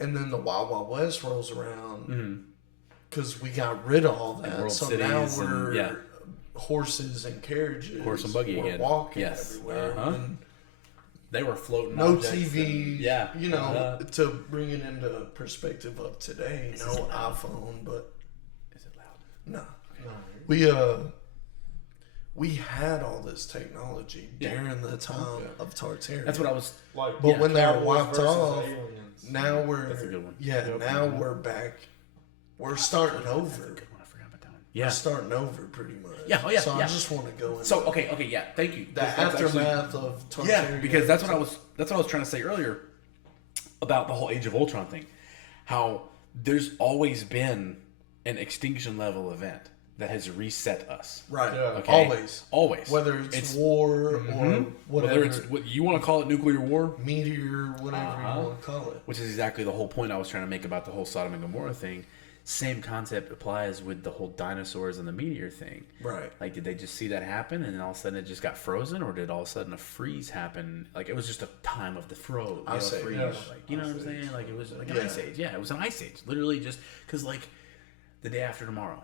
And then the Wild Wild West rolls around Mm-hmm. because we got rid of all And that. World So Cities now and- we're yeah. horses and carriages. Horse and buggy we're again. walking Yes. everywhere. Uh-huh. And They were floating. no objects TV. and- yeah. You know, to bring it into perspective of today, Is no this loud? iPhone, but Is it loud? no. No. We had all this technology Yeah. during the time of Tartaria. That's what I was. Like, But when they were Cowboys wiped versus off, aliens. now we're That's a good one. now we're back. We're starting over. Good one. I forgot about that one. We're Yeah. starting over pretty much. Yeah, oh, yeah, So yeah. I just want to go into So okay, yeah. Thank you. the That's actually- aftermath of Tartaria. Yeah, because that's what I was trying to say earlier about the whole Age of Ultron thing. How there's always been an extinction level event that has reset us. Right. Yeah. Okay? Always. Whether it's war or whatever, Whether it's what you want to call it nuclear war, meteor, whatever you want to call it. which is exactly the whole point I was trying to make about the whole Sodom and Gomorrah thing. Same concept applies with the whole dinosaurs and the meteor thing. Right. Like, did they just see that happen and then all of a sudden it just got frozen, or did all of a sudden a freeze happen? Like, it was just a time of the froze. Ice age. Freeze. Yeah. Like, you know what I'm Ice saying? age. Like, it was like an Yeah. ice age. Yeah, it was an ice age. Literally just because, like, the day after tomorrow.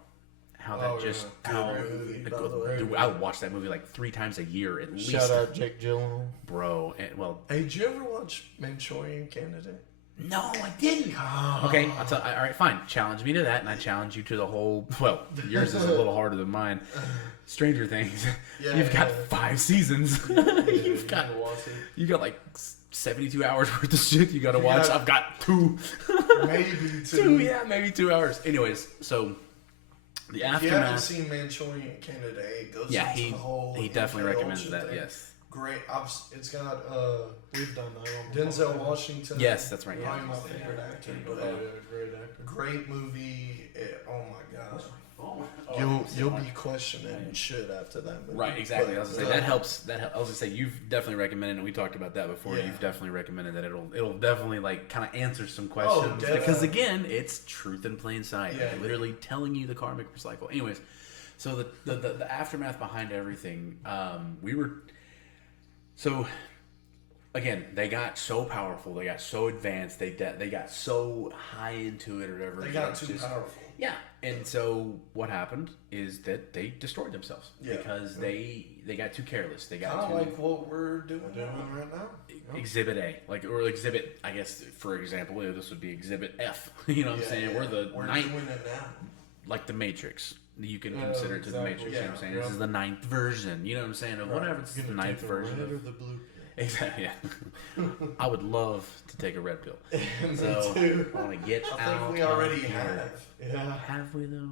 How that Oh, just yeah. how Good movie, like, by the way. dude, I would watch that movie like 3 times a year at least, Shout out Jake Gyllenhaal. bro. And, well, Hey, did you ever watch Manchurian Candidate? no, I didn't. Okay, all right, fine. Challenge me to that, and I challenge you to the whole. Well, yours is a little harder than mine. Stranger Things. Yeah, You've got yeah. 5 seasons. You've got you got like 72 hours worth of shit you got to watch. Yeah. I've got 2. Maybe 2. 2, yeah, maybe 2 hours. Anyways, so the If you haven't aftermath. seen Manchurian Candidate, it goes Yeah, into the whole he definitely MK recommends Ultra that. thing. Yes. Great. It's got We've done that on the Denzel podcast. Washington. Yes, that's right. Yeah. Probably my favorite actor. Oh, But, yeah, great actor. great movie. Oh my gosh. Oh, You'll be questioning shit after that movie. Right, exactly. But, I was gonna say that helps. I was gonna say you've definitely recommended, and we talked about that before. Yeah. You've definitely recommended that it'll definitely like kind of answer some questions definitely. because again, it's truth in plain sight. Yeah. Literally telling you the karmic cycle. Anyways, so the aftermath behind everything, we were so. Again, they got so powerful. They got so advanced. They got so high into it or whatever. They got It's too just- powerful. Yeah, and so what happened is that they destroyed themselves Yeah. because they got too careless. They got Kind of too like what we're doing right now. Exhibit A, or Exhibit. I guess for example, this would be Exhibit F. You know what I'm saying? We're the we're ninth, doing it now. like the Matrix. You can Yeah, consider it to the exactly. Matrix. You know what I'm saying? Yeah. This is the 9th version. You know what I'm saying? Or whatever. It's the 9th version. Red or Of, the blue? exactly. Yeah. I would love to take a red pill. Me So too. I want to get I out. think we of already here. have. Yeah. Have we though?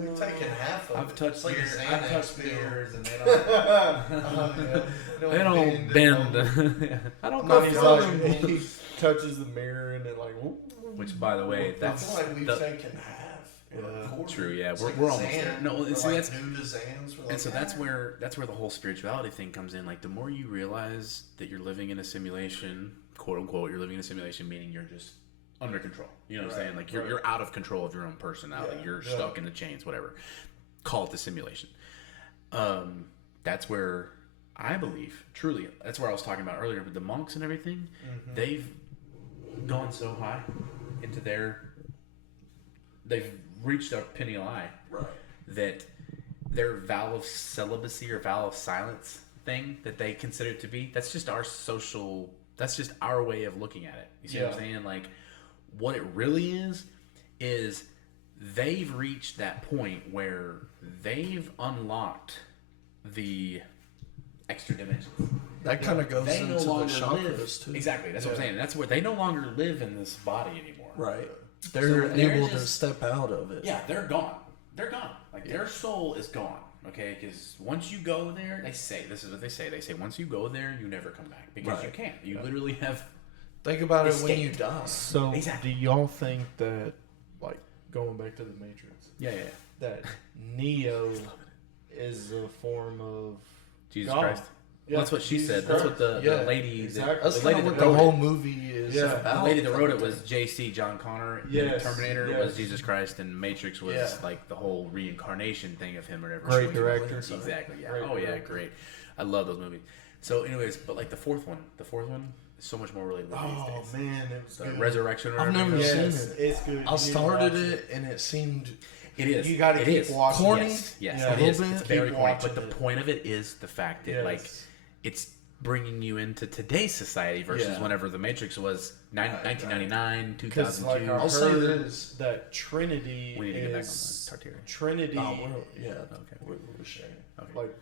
We've taken half of I've it. touched It's like a beers. Xanax I've touched pill. beers, and they don't. Oh, yeah. They don't at all. bend. I don't I'm go not through them. exaggerating. touches the mirror and it like. Whoop, Which, by the way, I that's feel like we've the- taken half. true. Yeah, It's we're like almost Zan. there. No, We're see, like that's new to Zans. We're like, and so that's "Ah." where the whole spirituality thing comes in. Like, the more you realize that you're living in a simulation, quote unquote, you're living in a simulation, meaning you're just under control. You know what I'm saying? Like, you're out of control of your own personality. Yeah, You're stuck in the chains, whatever. Call it the simulation. That's where I believe, truly, that's where I was talking about earlier with the monks and everything. They've gone so high into they've reached a pineal eye that their vow of celibacy or vow of silence thing that they consider it to be, that's just our way of looking at it. You see what I'm saying? Like, what it really is they've reached that point where they've unlocked the extra dimensions. That kind of goes They into no the longer chakras live. too. Exactly, that's what I'm saying. That's where they no longer live in this body anymore. Right. They're they're able to just- step out of it. Yeah, they're gone. They're gone. Like, their soul is gone. Okay, because once you go there, this is what they say. They say once you go there, you never come back because you can't. You literally have. Think about it when Escape. you die. So, Exactly. do y'all think that, like, going back to the Matrix, Yeah. that Neo is a form of Jesus God? Christ. Yeah, That's what she Jesus said. That's Christ. what the Yeah, lady. exactly. That's the lady kind of that what the wrote whole it. movie is Yeah. about. The lady that wrote it was J.C. John Connor. Yes, Terminator yes. was Jesus Christ, and Matrix was Yeah. like the whole reincarnation thing of him or whatever. Great showing you director. Exactly. Yeah. Great Oh yeah, director. great. I love those movies. So, anyways, but like the fourth one is so much more relatable Oh these days. man, it was The good. Resurrection. Or I've whatever never it is. seen Yes, it. it's good. I You started need to watch it and it seemed It is. You gotta It keep is. watching. corny. Yes. Yeah. It A is. little It's bit. very Keep corny. watching But the it. point of it is the fact that Yes. like it's bringing you into today's society versus Yeah. whenever the Matrix was 1999, Because 2002. like I I'll say heard this. that Trinity We need to get back on is the Tartaria. Trinity. Oh, yeah. Okay. We're sharing. Like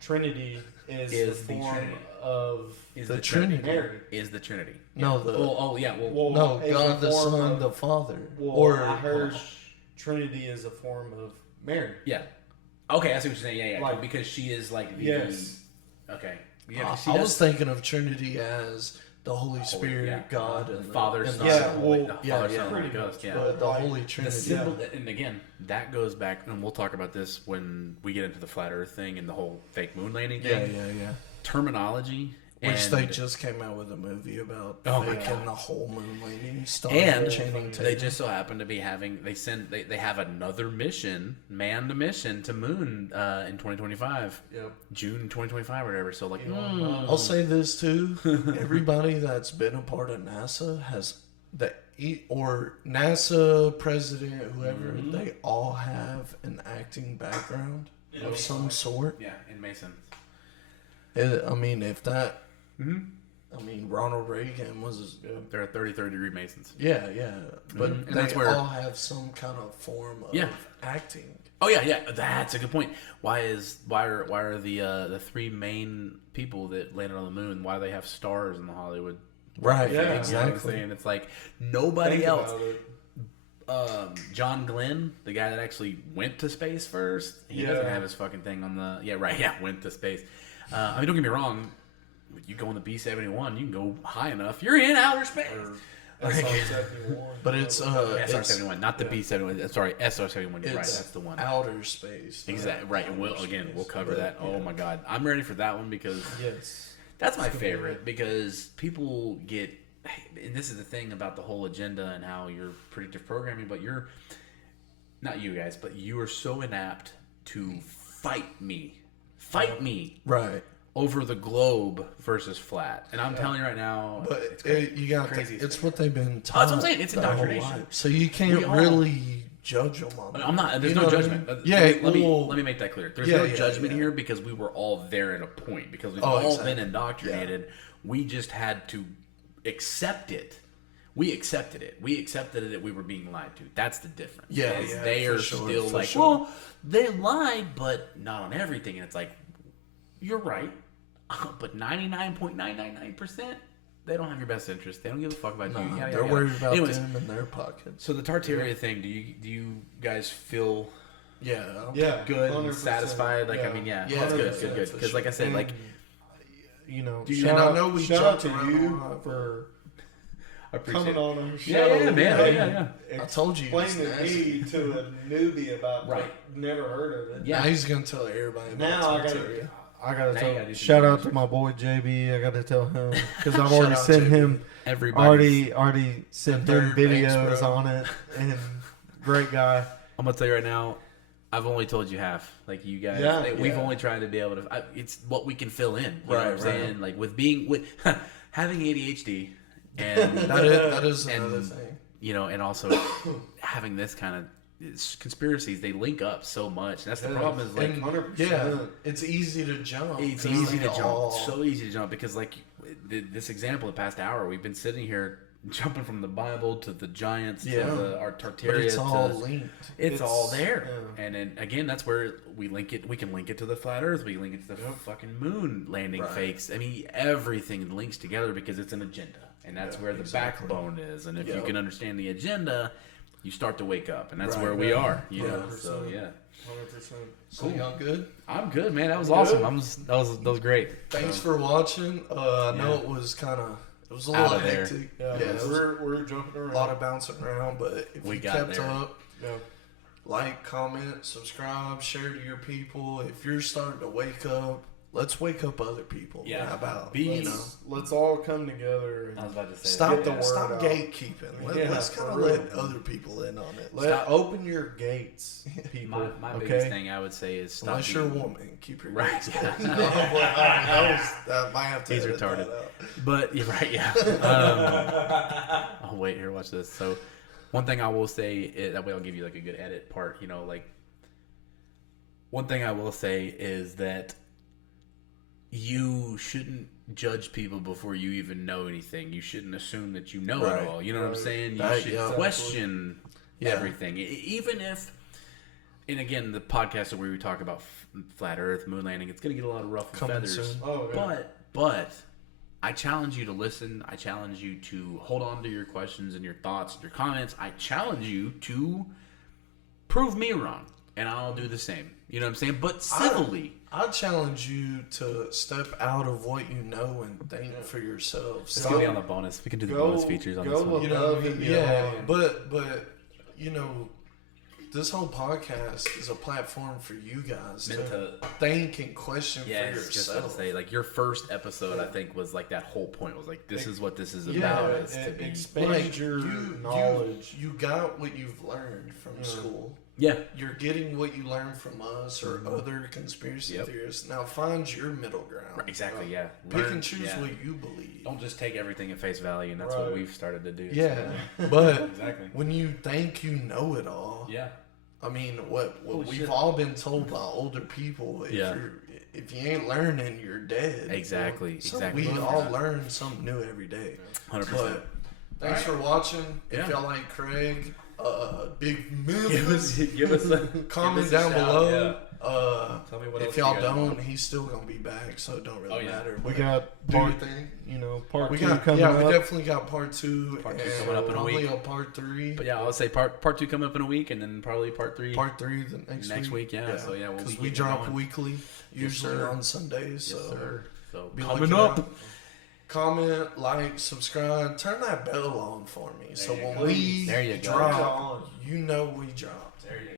Trinity is Is the the form Trinity. of Is The Trinity. Mary. Is the Trinity. No, the Well, no it's God a the form Son, of- the Father, Well, or I heard Trinity is a form of Mary. Yeah. Okay, I see what you're saying. Yeah. Like- because she is like the. Yes. Okay. Yeah. 'cause she I does- was thinking of Trinity as the Holy Spirit, yeah. God, the and Father, and Son, Yeah, the Holy, well, the yeah, Father, yeah, Son, and Holy pretty Ghost. much, Yeah. the like, Holy The Trinity. symbol, and again, that goes back, and we'll talk about this when we get into the flat Earth thing and the whole fake moon landing thing. Yeah. Terminology, Which and they just came out with a movie about Oh my faking God. the whole moon landing stuff. and Channing they Tatum. just so happen to be having they have another mission, manned mission to moon in 2025, Yep. June 2025 or whatever. So like, I'll say this too: everybody that's been a part of NASA or NASA president, whoever, they all have an acting background of some sort. yeah, in Mason. I mean, if that, I mean, Ronald Reagan was, They're 33rd degree Masons. yeah, but And they that's where- all have some kind of form of Yeah. acting. Oh yeah, that's a good point. Why are the three main people that landed on the moon? Why do they have stars in the Hollywood? Right, Yeah, You know what I'm exactly. saying? It's like nobody Think else. about it. John Glenn, the guy that actually went to space first, he Yeah. doesn't have his fucking thing on the. Yeah, right. Yeah, went to space. I mean, don't get me wrong. You go on the B-71, you can go high enough. You're in outer space. Or SR-71. But it's SR-71, not the B-71. Sorry, SR-71. You're right. it's That's the one. outer space. Exactly. Right. And we'll cover that. Oh my God, I'm ready for that one because Yes. that's my favorite because people get, and this is the thing about the whole agenda and how you're predictive programming, but you're, not you guys, but you are so inapt to fight me Right. over the globe versus flat. And I'm telling you right now, But it's crazy. you got Crazy as it's what they've been taught. that's what I'm saying. It's their whole indoctrination. life. So you can't We all- really judge them on that. I'm not. There's You no know what I judgment. mean? Let me well, let me make that clear. There's Yeah, no yeah, judgment yeah. here because we were all there at a point because we've Oh, all exactly. been indoctrinated. We just had to accept it. We accepted it. We accepted it that we were being lied to. That's the difference. Yeah, Is yeah, they for are sure, still for like, sure. well, they lied, but not on everything. And it's like, you're right, but 99.999%, they don't have your best interest. They don't give a fuck about you. Yada, yada, They're yada. worried about Anyways, them in their pockets. so the Tartaria thing. Do you guys feel Yeah. Yeah. good and 100%. satisfied? Like, I mean, yeah, Yeah, that's good, 100% good. for Because, like I said, And, like you know, And shout I out, know we shout out jumped to around a you lot. for I appreciate coming it. on our show. Yeah, man. Yeah. I told you. Explaining me to a newbie about Right. never heard of it. Yeah. Now he's gonna tell everybody. Now I about gotta, Tartaria. I gotta Now you tell. gotta do some Shout out to research. my boy JB. I gotta tell him because I've Shout already out sent JB. him. Everybody. Already sent The him third Banks, videos bro. on it, and great guy. I'm gonna tell you right now. I've only told you half. Like you guys, Yeah. we've Yeah. only tried to be able to. It's what we can fill in. You know Right, what I'm saying? Like with having ADHD, and That is And- another thing. you know, and also having this kind of conspiracies. They link up so much. That's the problem. Is like And 100%. yeah, it's easy to jump. it's 'cause easy to they jump. all- So easy to jump because like this example, the past hour, we've been sitting here jumping from the Bible to the giants Yeah. to our but Tartaria. it's all to, linked. it's all there. yeah. And then again, that's where we link it. We can link it to the flat Earth. We link it to the fucking moon landing Right. fakes. I mean, everything links together because it's an agenda, and that's Yeah, where the exactly. backbone is. And if you Yep. can understand the agenda, you start to wake up, and that's Right, where we right. are. You know, 100%. so yeah, 100%. So y'all good? I'm good, man. That was Good. awesome. That was great. Thanks for watching. I know Yeah. it was it was a Out little of there. hectic. Yeah, it was we're jumping a around. lot of bouncing around, but if We you got kept there. up, yeah. like, comment, subscribe, share to your people. If you're starting to wake up, let's wake up other people. Yeah. How about Be- you know? Let's all come together. I was about to say Stop Get the word stop out. gatekeeping. Yeah, Let's for kind of real. let other people in on it. Open your gates, people. My okay. biggest thing I would say is stop. Unless you're a being- woman, keep your Right, gates yeah. closed. No, but, that might have to He's edit retarded. that out. But you're right, yeah. Oh wait, here, watch this. So, one thing I will say is, that way I'll give you like a good edit part. You know, like one thing I will say is that you shouldn't judge people before you even know anything. You shouldn't assume that you know Right, it all. You know what I'm right. saying? You That- should yeah. question Yeah. everything, even if. And again, the podcast where we talk about flat Earth, moon landing, it's going to get a lot of ruffle Coming feathers. soon. Oh, yeah. But I challenge you to listen. I challenge you to hold on to your questions and your thoughts and your comments. I challenge you to prove me wrong, and I'll do the same. You know what I'm saying? But civilly. I challenge you to step out of what you know and think for yourself. It's Stop- going to be on the bonus. We can do the bonus features on this one. you know, above and yeah, beyond. but you know, this whole podcast is a platform for you guys Meant to to- think and question for Yes, just about yourself. to say, like your first episode, I think was like that whole point was like, this is what this is Yeah, about. Is to be, expand Like, your knowledge. You got what you've learned from school. yeah, You're getting what you learned from us or other conspiracy Yep. theorists. Now find your middle ground. exactly, yeah. Pick Learn- and choose yeah. what you believe. Don't just take everything at face value, and that's what Right. we've started to do. Yeah, so. but Exactly. when you think you know it all, Yeah. I mean, what Holy we've shit. all been told by older people. Yeah. If you ain't learning, you're dead. Exactly, So exactly. we all learn something new every day. 100%. But thanks for watching. If Yeah. y'all like Craig, big Give us, Memphis, give us a comment give us a down shout, below. Tell me what else If you y'all got. don't, he's still gonna be back, so it don't really Oh, yeah. matter. We But got do your part, thing. part We two got coming we up. definitely got part two. Part two and coming up in a probably week. a part three. But yeah, I'll say part 2 coming up in a week, and then probably part 3 Part three the next week. Yeah. So yeah, we'll be because we getting drop going. weekly, usually sir. on Sundays. Yes, So sir. So be coming looking up. out. Comment, like, subscribe, turn that bell on for me. So you when go. we There you go. drop, you know we dropped. There you go.